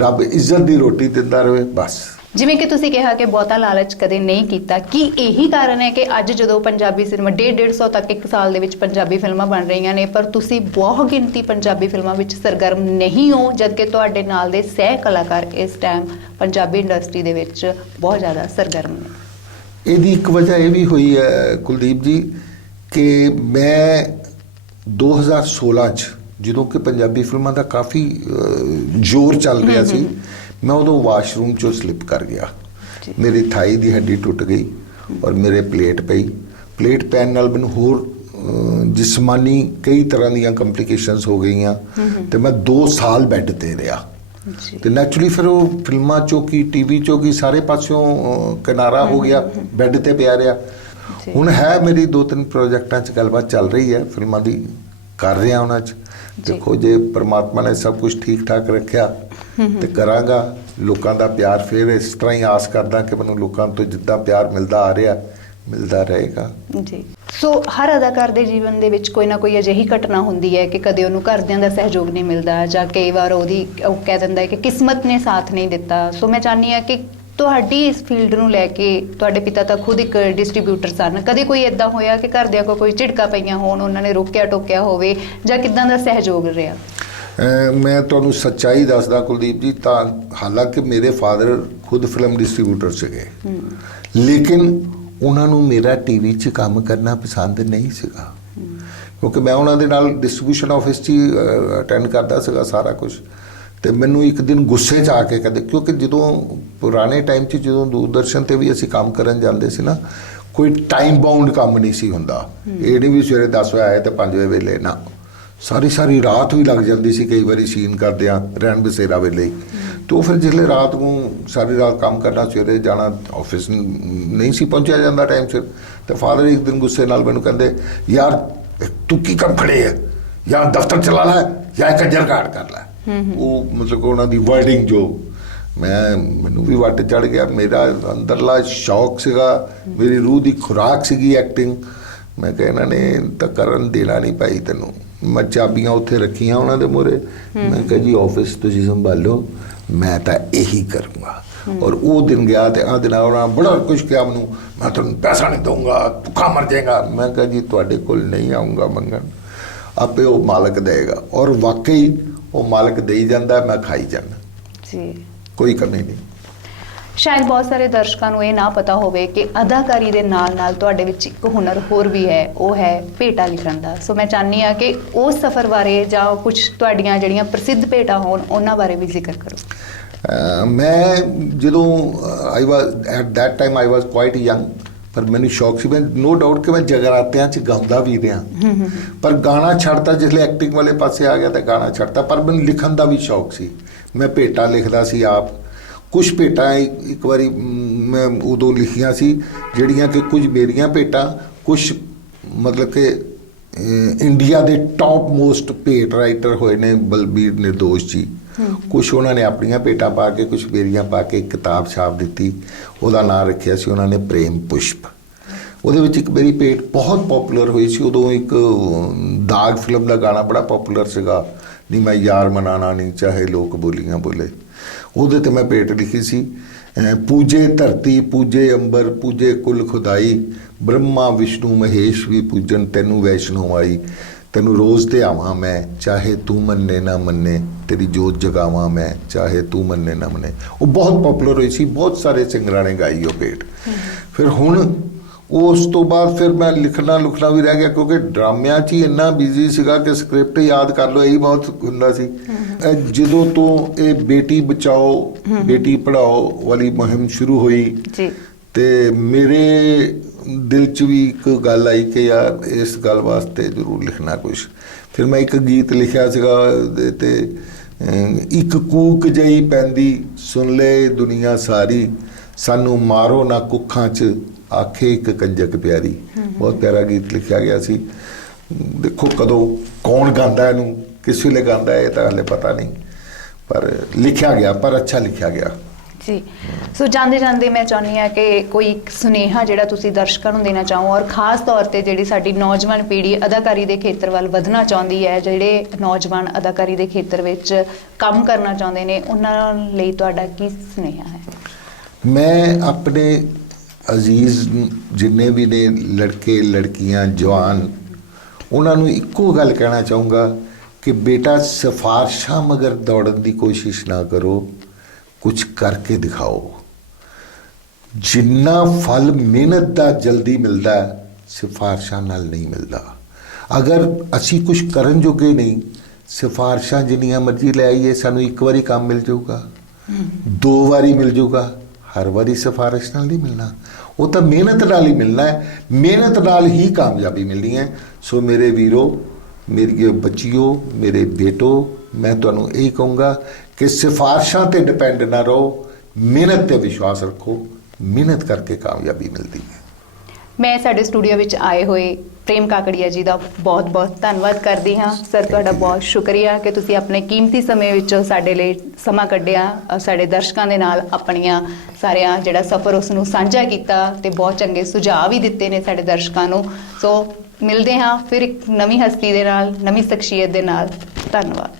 रब इज्जत की रोटी दिंदा रहे, बस। ਜਿਵੇਂ ਕਿ ਤੁਸੀਂ ਕਿਹਾ ਕਿ ਬਹੁਤਾ ਲਾਲਚ ਕਦੇ ਨਹੀਂ ਕੀਤਾ, ਕੀ ਇਹੀ ਕਾਰਨ ਹੈ ਕਿ ਅੱਜ ਜਦੋਂ ਪੰਜਾਬੀ ਸਿਨੇਮਾ 150 ਤੱਕ ਇੱਕ ਸਾਲ ਦੇ ਵਿੱਚ ਪੰਜਾਬੀ ਫਿਲਮਾਂ ਬਣ ਰਹੀਆਂ ਨੇ, ਪਰ ਤੁਸੀਂ ਬਹੁਤ ਗਿਣਤੀ ਪੰਜਾਬੀ ਫਿਲਮਾਂ ਵਿੱਚ ਸਰਗਰਮ ਨਹੀਂ ਹੋ, ਜਦਕਿ ਤੁਹਾਡੇ ਨਾਲ ਦੇ ਸਹਿ ਕਲਾਕਾਰ ਇਸ ਟਾਈਮ ਪੰਜਾਬੀ ਇੰਡਸਟਰੀ ਦੇ ਵਿੱਚ ਬਹੁਤ ਜ਼ਿਆਦਾ ਸਰਗਰਮ ਨੇ? ਇਹਦੀ ਇੱਕ ਵਜ੍ਹਾ ਇਹ ਵੀ ਹੋਈ ਹੈ ਕੁਲਦੀਪ ਜੀ ਕਿ ਮੈਂ 2016 'ਚ ਜਦੋਂ ਕਿ ਪੰਜਾਬੀ ਫਿਲਮਾਂ ਦਾ ਕਾਫੀ ਜ਼ੋਰ ਚੱਲ ਰਿਹਾ ਸੀ, मैं उदों वाशरूम चो स्लिप कर गया। मेरी थाई की हड्डी टुट गई और मेरे प्लेट पई। प्लेट पैन नाल मैनूं होर जिसमानी कई तरह दी कंपलीकेशनस हो गई, तो मैं 2 साल बैड ते रहा। तो नैचुरली फिर वो फिल्मां चो की, टीवी चो की, सारे पासों किनारा हो गया, बैड ते पिया रहा। हुण है मेरी 2-3 प्रोजेक्टां च गलबात चल रही है, फिल्मां दी कर रहा उन्हां च। देखो जे परमात्मा ने सब कुछ ठीक ठाक रखा तो करांगा। लोगों का प्यार फिर इस तरह ही आस करदा कि मैनूं लोगों तो जिद्दां प्यार मिलता आ रहा, ਮਿਲਦਾ ਰਹੇਗਾ। ਜੀ ਸੋ ਹਰ ਅਦਾਕਾਰ ਦੇ ਜੀਵਨ ਦੇ ਵਿੱਚ ਕੋਈ ਨਾ ਕੋਈ ਅਜਿਹੀ ਘਟਨਾ ਹੁੰਦੀ ਹੈ ਕਿ ਕਦੇ ਉਹਨੂੰ ਘਰਦਿਆਂ ਦਾ ਸਹਿਯੋਗ ਨਹੀਂ ਮਿਲਦਾ ਜਾਂ ਕਈ ਵਾਰ ਉਹ ਕਹਿ ਦਿੰਦਾ ਹੈ ਕਿ ਕਿਸਮਤ ਨੇ ਸਾਥ ਨਹੀਂ ਦਿੱਤਾ। ਸੋ ਮੈਂ ਚਾਹੁੰਦੀ ਹਾਂ ਕਿ ਤੁਹਾਡੀ ਇਸ ਫੀਲਡ ਨੂੰ ਲੈ ਕੇ, ਤੁਹਾਡੇ ਪਿਤਾ ਤਾਂ ਖੁਦ ਇੱਕ ਡਿਸਟ੍ਰੀਬਿਊਟਰ ਸਨ, ਕਦੇ ਕੋਈ ਇਦਾਂ ਹੋਇਆ ਕਿ ਘਰਦਿਆਂ ਕੋਲ ਕੋਈ ਝਿੜਕਾਂ ਪਈਆਂ ਹੋਣ, ਉਹਨਾਂ ਨੇ ਰੋਕਿਆ ਟੋਕਿਆ ਹੋਵੇ ਜਾਂ ਕਿੱਦਾਂ ਦਾ ਸਹਿਯੋਗ ਰਿਹਾ? ਮੈਂ ਤੁਹਾਨੂੰ ਸੱਚਾਈ ਦੱਸਦਾ ਕੁਲਦੀਪ ਜੀ, ਤਾਂ ਹਾਲਾਂਕਿ ਮੇਰੇ ਫਾਦਰ ਖੁਦ ਫਿਲਮ ਡਿਸਟ੍ਰੀਬਿਊਟਰ ਸੀਗੇ, ਲੇਕਿਨ ਉਹਨਾਂ ਨੂੰ ਮੇਰਾ ਟੀਵੀ 'ਚ ਕੰਮ ਕਰਨਾ ਪਸੰਦ ਨਹੀਂ ਸੀਗਾ, ਕਿਉਂਕਿ ਮੈਂ ਉਹਨਾਂ ਦੇ ਨਾਲ ਡਿਸਟ੍ਰੀਬਿਊਸ਼ਨ ਆਫਿਸ 'ਚ ਅਟੈਂਡ ਕਰਦਾ ਸੀਗਾ ਸਾਰਾ ਕੁਝ। ਤੇ ਮੈਨੂੰ ਇੱਕ ਦਿਨ ਗੁੱਸੇ 'ਚ ਆ ਕੇ ਕਦੇ, ਕਿਉਂਕਿ ਜਦੋਂ ਪੁਰਾਣੇ ਟਾਈਮ 'ਚ ਜਦੋਂ ਦੂਰਦਰਸ਼ਨ ਤੇ ਵੀ ਅਸੀਂ ਕੰਮ ਕਰਨ ਜਾਂਦੇ ਸੀ ਨਾ, ਕੋਈ ਟਾਈਮ ਬਾਉਂਡ ਕੰਮ ਨਹੀਂ ਸੀ ਹੁੰਦਾ। ਇਹ ਨਹੀਂ ਵੀ ਸਵੇਰੇ 10 ਵਜੇ ਆਏ ਤੇ 5 ਵਜੇ ਵੇਲੇ, ਨਾ, ਸਾਰੀ ਰਾਤ ਵੀ ਲੱਗ ਜਾਂਦੀ ਸੀ ਕਈ ਵਾਰੀ ਸੀਨ ਕਰਦਿਆਂ ਰਹਿਣ ਬਸੇਰਾ ਵੇਲੇ। ਤੇ ਉਹ ਫਿਰ ਜਿਸਲੇ ਰਾਤ ਨੂੰ ਸਾਰੀ ਰਾਤ ਕੰਮ ਕਰਨਾ, ਸਵੇਰੇ ਜਾਣਾ, ਆਫਿਸ ਨਹੀਂ ਸੀ ਪਹੁੰਚਿਆ ਜਾਂਦਾ ਟਾਈਮ ਸਿਰ। ਤੇ ਫਾਦਰ ਇੱਕ ਦਿਨ ਗੁੱਸੇ ਨਾਲ ਮੈਨੂੰ ਕਹਿੰਦੇ, ਯਾਰ ਤੂੰ ਕੀ ਕੰਮ ਖੜੇ ਹੈ, ਜਾਂ ਦਫ਼ਤਰ ਚਲਾ ਲੈ ਜਾਂ ਇੱਕ ਕੰਜਰ ਕਾਰਡ ਕਰ ਲੈ। ਉਹ ਮਤਲਬ ਉਹਨਾਂ ਦੀ ਵਰਡਿੰਗ ਜੋ ਮੈਨੂੰ ਵੀ ਵੱਟ ਚੜ ਗਿਆ। ਮੇਰਾ ਅੰਦਰਲਾ ਸ਼ੌਕ ਸੀਗਾ, ਮੇਰੀ ਰੂਹ ਦੀ ਖੁਰਾਕ ਸੀਗੀ ਐਕਟਿੰਗ। ਮੈਂ ਕਿਹਾ ਇਹਨਾਂ ਨੇ ਤਾਂ ਕਰਨ ਦੇਣਾ ਨਹੀਂ ਭਾਈ ਤੈਨੂੰ। ਮੈਂ ਚਾਬੀਆਂ ਉੱਥੇ ਰੱਖੀਆਂ ਉਹਨਾਂ ਦੇ ਮੂਹਰੇ, ਮੈਂ ਕਿਹਾ ਜੀ ਆਫਿਸ ਤੁਸੀਂ ਸੰਭਾਲੋ, ਮੈਂ ਤਾਂ ਇਹੀ ਕਰੂੰਗਾ। ਔਰ ਉਹ ਦਿਨ ਗਿਆ ਤੇ ਆ ਦਿਨ ਉਹਨਾਂ ਬੜਾ ਕੁਛ ਕਿਹਾ ਮੈਨੂੰ, ਮੈਂ ਤੁਹਾਨੂੰ ਪੈਸਾ ਨਹੀਂ ਦਊਂਗਾ, ਭੁੱਖਾ ਮਰ ਜਾਏਗਾ। ਮੈਂ ਕਿਹਾ ਜੀ ਤੁਹਾਡੇ ਕੋਲ ਨਹੀਂ ਆਊਂਗਾ ਮੰਗਣ, ਆਪੇ ਉਹ ਮਾਲਕ ਦੇਗਾ। ਔਰ ਵਾਕਈ ਉਹ ਮਾਲਕ ਦੇਈ ਜਾਂਦਾ, ਮੈਂ ਖਾਈ ਜਾਂਦਾ ਜੀ, ਕੋਈ ਕਮੀ ਨਹੀਂ। ਸ਼ਾਇਦ ਬਹੁਤ ਸਾਰੇ ਦਰਸ਼ਕਾਂ ਨੂੰ ਇਹ ਨਾ ਪਤਾ ਹੋਵੇ ਕਿ ਅਦਾਕਾਰੀ ਦੇ ਨਾਲ ਨਾਲ ਤੁਹਾਡੇ ਵਿੱਚ ਇੱਕ ਹੁਨਰ ਹੋਰ ਵੀ ਹੈ, ਉਹ ਹੈ ਭੇਟਾਂ ਲਿਖਣ ਦਾ। ਸੋ ਮੈਂ ਚਾਹੁੰਦੀ ਹਾਂ ਕਿ ਉਸ ਸਫ਼ਰ ਬਾਰੇ ਜਾਂ ਕੁਝ ਤੁਹਾਡੀਆਂ ਜਿਹੜੀਆਂ ਪ੍ਰਸਿੱਧ ਭੇਟਾਂ ਹੋਣ ਉਹਨਾਂ ਬਾਰੇ ਵੀ ਜ਼ਿਕਰ ਕਰੋ। ਮੈਂ ਜਦੋਂ I was at that time I was quite young, ਪਰ ਮੈਨੂੰ ਸ਼ੌਕ ਸੀ। ਮੈਂ ਨੋ ਡਾਊਟ ਕਿ ਮੈਂ ਜਗਰਾਤਿਆਂ 'ਚ ਗਾਉਂਦਾ ਵੀ ਰਿਹਾ, ਪਰ ਗਾਣਾ ਛੱਡਤਾ ਜਿਸਲੇ ਐਕਟਿੰਗ ਵਾਲੇ ਪਾਸੇ ਆ ਗਿਆ ਤਾਂ ਗਾਣਾ ਛੱਡਤਾ। ਪਰ ਮੈਨੂੰ ਲਿਖਣ ਦਾ ਵੀ ਸ਼ੌਕ ਸੀ, ਮੈਂ ਭੇਟਾਂ ਲਿਖਦਾ ਸੀ ਆਪ। ਕੁਛ ਭੇਟਾਂ ਇੱਕ ਵਾਰੀ ਮੈਂ ਉਦੋਂ ਲਿਖੀਆਂ ਸੀ ਜਿਹੜੀਆਂ ਕਿ ਕੁਝ ਮੇਰੀਆਂ ਭੇਟਾਂ, ਕੁਛ ਮਤਲਬ ਕਿ ਇੰਡੀਆ ਦੇ ਟੌਪ ਮੋਸਟ ਭੇਟ ਰਾਈਟਰ ਹੋਏ ਨੇ ਬਲਬੀਰ ਨਿਰਦੋਸ਼ ਜੀ, ਕੁਛ ਉਹਨਾਂ ਨੇ ਆਪਣੀਆਂ ਭੇਟਾਂ ਪਾ ਕੇ, ਕੁਛ ਮੇਰੀਆਂ ਪਾ ਕੇ ਇੱਕ ਕਿਤਾਬ ਛਾਪ ਦਿੱਤੀ। ਉਹਦਾ ਨਾਂ ਰੱਖਿਆ ਸੀ ਉਹਨਾਂ ਨੇ ਪ੍ਰੇਮ ਪੁਸ਼ਪ। ਉਹਦੇ ਵਿੱਚ ਇੱਕ ਮੇਰੀ ਭੇਟ ਬਹੁਤ ਪੋਪੂਲਰ ਹੋਈ ਸੀ ਉਦੋਂ। ਇੱਕ ਦਾਗ ਫਿਲਮ ਦਾ ਗਾਣਾ ਬੜਾ ਪੋਪੂਲਰ ਸੀਗਾ, ਨੀ ਮੈਂ ਯਾਰ ਮਨਾਣਾ ਨਹੀਂ ਚਾਹੇ ਲੋਕ ਬੋਲੀਆਂ ਬੋਲੇ। ਉਹਦੇ ਤੇ ਮੈਂ ਭੇਟ ਲਿਖੀ ਸੀ, ਪੂਜੇ ਧਰਤੀ ਪੂਜੇ ਅੰਬਰ ਪੂਜੇ ਕੁਲ ਖੁਦਾਈ, ਬ੍ਰਹਮਾ ਵਿਸ਼ਨੂੰ ਮਹੇਸ਼ ਵੀ ਪੂਜਨ ਤੈਨੂੰ ਵੈਸ਼ਨੋ ਆਈ, ਤੈਨੂੰ ਰੋਜ਼ ਤੇ ਆਵਾਂ ਮੈਂ ਚਾਹੇ ਤੂੰ ਮੰਨੇ ਨਾ ਮੰਨੇ, ਤੇਰੀ ਜੋਤ ਜਗਾਵਾਂ ਮੈਂ ਚਾਹੇ ਤੂੰ ਮੰਨੇ ਨਾ ਮੰਨੇ। ਉਹ ਬਹੁਤ ਪੋਪੂਲਰ ਹੋਈ ਸੀ, ਬਹੁਤ ਸਾਰੇ ਸਿੰਗਰਾਂ ਨੇ ਗਾਈ ਉਹ ਭੇਟ। ਫਿਰ ਹੁਣ ਉਸ ਤੋਂ ਬਾਅਦ ਫਿਰ ਮੈਂ ਲਿਖਣਾ ਲੁਖਣਾ ਵੀ ਰਹਿ ਗਿਆ, ਕਿਉਂਕਿ ਡਰਾਮਿਆਂ 'ਚ ਹੀ ਇੰਨਾ ਬਿਜ਼ੀ ਸੀਗਾ ਕਿ ਸਕ੍ਰਿਪਟ ਯਾਦ ਕਰ ਲਓ, ਇਹੀ ਬਹੁਤ ਹੁੰਦਾ ਸੀ। ਜਦੋਂ ਤੋਂ ਇਹ ਬੇਟੀ ਬਚਾਓ ਬੇਟੀ ਪੜ੍ਹਾਓ ਵਾਲੀ ਮੁਹਿੰਮ ਸ਼ੁਰੂ ਹੋਈ ਜੀ, ਤੇ ਮੇਰੇ ਦਿਲ 'ਚ ਵੀ ਇੱਕ ਗੱਲ ਆਈ ਕਿ ਯਾਰ ਇਸ ਗੱਲ ਵਾਸਤੇ ਜ਼ਰੂਰ ਲਿਖਣਾ ਕੁਛ। ਫਿਰ ਮੈਂ ਇੱਕ ਗੀਤ ਲਿਖਿਆ ਸੀਗਾ ਤੇ ਇੱਕ ਕੂਕ ਜਿਹੀ ਪੈਂਦੀ ਸੁਣ ਲੈ ਦੁਨੀਆ ਸਾਰੀ, ਸਾਨੂੰ ਮਾਰੋ ਨਾ ਕੁੱਖਾਂ 'ਚ ਆਖੇ ਇੱਕ ਕੰਜਕ ਪਿਆਰੀ। ਬਹੁਤ ਪਿਆਰਾ ਗੀਤ ਲਿਖਿਆ ਗਿਆ ਸੀ। ਦੇਖੋ ਕਦੋਂ ਕੌਣ ਗਾਉਂਦਾ ਇਹਨੂੰ, ਕਿਸ ਵੇਲੇ ਗਾਉਂਦਾ ਇਹ ਤਾਂ ਹਲੇ ਪਤਾ ਨਹੀਂ, ਪਰ ਲਿਖਿਆ ਗਿਆ, ਪਰ ਅੱਛਾ ਲਿਖਿਆ ਗਿਆ ਜੀ। ਸੋ ਜਾਂਦੇ ਜਾਂਦੇ ਮੈਂ ਚਾਹੁੰਦੀ ਹਾਂ ਕਿ ਕੋਈ ਇੱਕ ਸੁਨੇਹਾ ਜਿਹੜਾ ਤੁਸੀਂ ਦਰਸ਼ਕਾਂ ਨੂੰ ਦੇਣਾ ਚਾਹੋ, ਔਰ ਖਾਸ ਤੌਰ ਤੇ ਜਿਹੜੀ ਸਾਡੀ ਨੌਜਵਾਨ ਪੀੜ੍ਹੀ ਅਦਾਕਾਰੀ ਦੇ ਖੇਤਰ ਵੱਲ ਵਧਣਾ ਚਾਹੁੰਦੀ ਹੈ, ਜਿਹੜੇ ਨੌਜਵਾਨ ਅਦਾਕਾਰੀ ਦੇ ਖੇਤਰ ਵਿੱਚ ਕੰਮ ਕਰਨਾ ਚਾਹੁੰਦੇ ਨੇ, ਉਹਨਾਂ ਲਈ ਤੁਹਾਡਾ ਕੀ ਸੁਨੇਹਾ ਹੈ? ਮੈਂ ਆਪਣੇ ਅਜ਼ੀਜ਼ ਜਿੰਨੇ ਵੀ ਨੇ ਲੜਕੇ ਲੜਕੀਆਂ ਜਵਾਨ, ਉਹਨਾਂ ਨੂੰ ਇੱਕੋ ਗੱਲ ਕਹਿਣਾ ਚਾਹੂੰਗਾ ਕਿ ਬੇਟਾ ਸਿਫਾਰਸ਼ਾਂ ਮਗਰ ਦੌੜਨ ਦੀ ਕੋਸ਼ਿਸ਼ ਨਾ ਕਰੋ, ਕੁਝ ਕਰਕੇ ਦਿਖਾਓ। ਜਿੰਨਾ ਫਲ ਮਿਹਨਤ ਦਾ ਜਲਦੀ ਮਿਲਦਾ ਸਿਫਾਰਸ਼ਾਂ ਨਾਲ ਨਹੀਂ ਮਿਲਦਾ। ਅਗਰ ਅਸੀਂ ਕੁਝ ਕਰਨ ਜੋਗੇ ਨਹੀਂ, ਸਿਫਾਰਸ਼ਾਂ ਜਿੰਨੀਆਂ ਮਰਜ਼ੀ ਲੈ ਆਈਏ, ਸਾਨੂੰ ਇੱਕ ਵਾਰੀ ਕੰਮ ਮਿਲ ਜਾਊਗਾ, 2 ਵਾਰੀ ਮਿਲ ਜਾਊਗਾ, ਹਰ ਵਾਰੀ ਸਿਫਾਰਿਸ਼ ਨਾਲ ਨਹੀਂ ਮਿਲਣਾ। ਉਹ ਤਾਂ ਮਿਹਨਤ ਨਾਲ ਹੀ ਮਿਲਣਾ ਹੈ, ਮਿਹਨਤ ਨਾਲ ਹੀ ਕਾਮਯਾਬੀ ਮਿਲਣੀ ਹੈ। ਸੋ ਮੇਰੇ ਵੀਰੋ, ਮੇਰੀ ਬੱਚਿਓ, ਮੇਰੇ ਬੇਟੋ, ਮੈਂ ਤੁਹਾਨੂੰ ਇਹ ਕਹੂੰਗਾ ਕਿ ਸਿਫਾਰਸ਼ਾਂ ਤੇ ਡਿਪੈਂਡ ਨਾ ਰਹੋ, ਮਿਹਨਤ ਤੇ ਵਿਸ਼ਵਾਸ ਰੱਖੋ, ਮਿਹਨਤ ਕਰਕੇ ਕਾਮਯਾਬੀ ਮਿਲਦੀ ਹੈ। ਮੈਂ ਸਾਡੇ ਸਟੂਡੀਓ ਵਿੱਚ ਆਏ ਹੋਏ ਪ੍ਰੇਮ ਕਾਕੜੀਆ ਜੀ ਦਾ ਬਹੁਤ-ਬਹੁਤ ਧੰਨਵਾਦ ਕਰਦੀ ਹਾਂ। ਸਰ ਤੁਹਾਡਾ ਬਹੁਤ ਸ਼ੁਕਰੀਆ ਕਿ ਤੁਸੀਂ ਆਪਣੇ ਕੀਮਤੀ ਸਮੇਂ ਵਿੱਚੋਂ ਸਾਡੇ ਲਈ ਸਮਾਂ ਕੱਢਿਆ, ਸਾਡੇ ਦਰਸ਼ਕਾਂ ਦੇ ਨਾਲ ਆਪਣੀਆਂ ਸਾਰਿਆਂ ਜਿਹੜਾ ਸਫ਼ਰ ਉਸ ਨੂੰ ਸਾਂਝਾ ਕੀਤਾ ਤੇ ਬਹੁਤ ਚੰਗੇ ਸੁਝਾਅ ਵੀ ਦਿੱਤੇ ਨੇ ਸਾਡੇ ਦਰਸ਼ਕਾਂ ਨੂੰ। ਸੋ ਮਿਲਦੇ ਹਾਂ ਫਿਰ ਇੱਕ ਨਵੀਂ ਹਸਤੀ ਦੇ ਨਾਲ, ਨਵੀਂ ਸ਼ਖਸੀਅਤ ਦੇ ਨਾਲ। ਧੰਨਵਾਦ।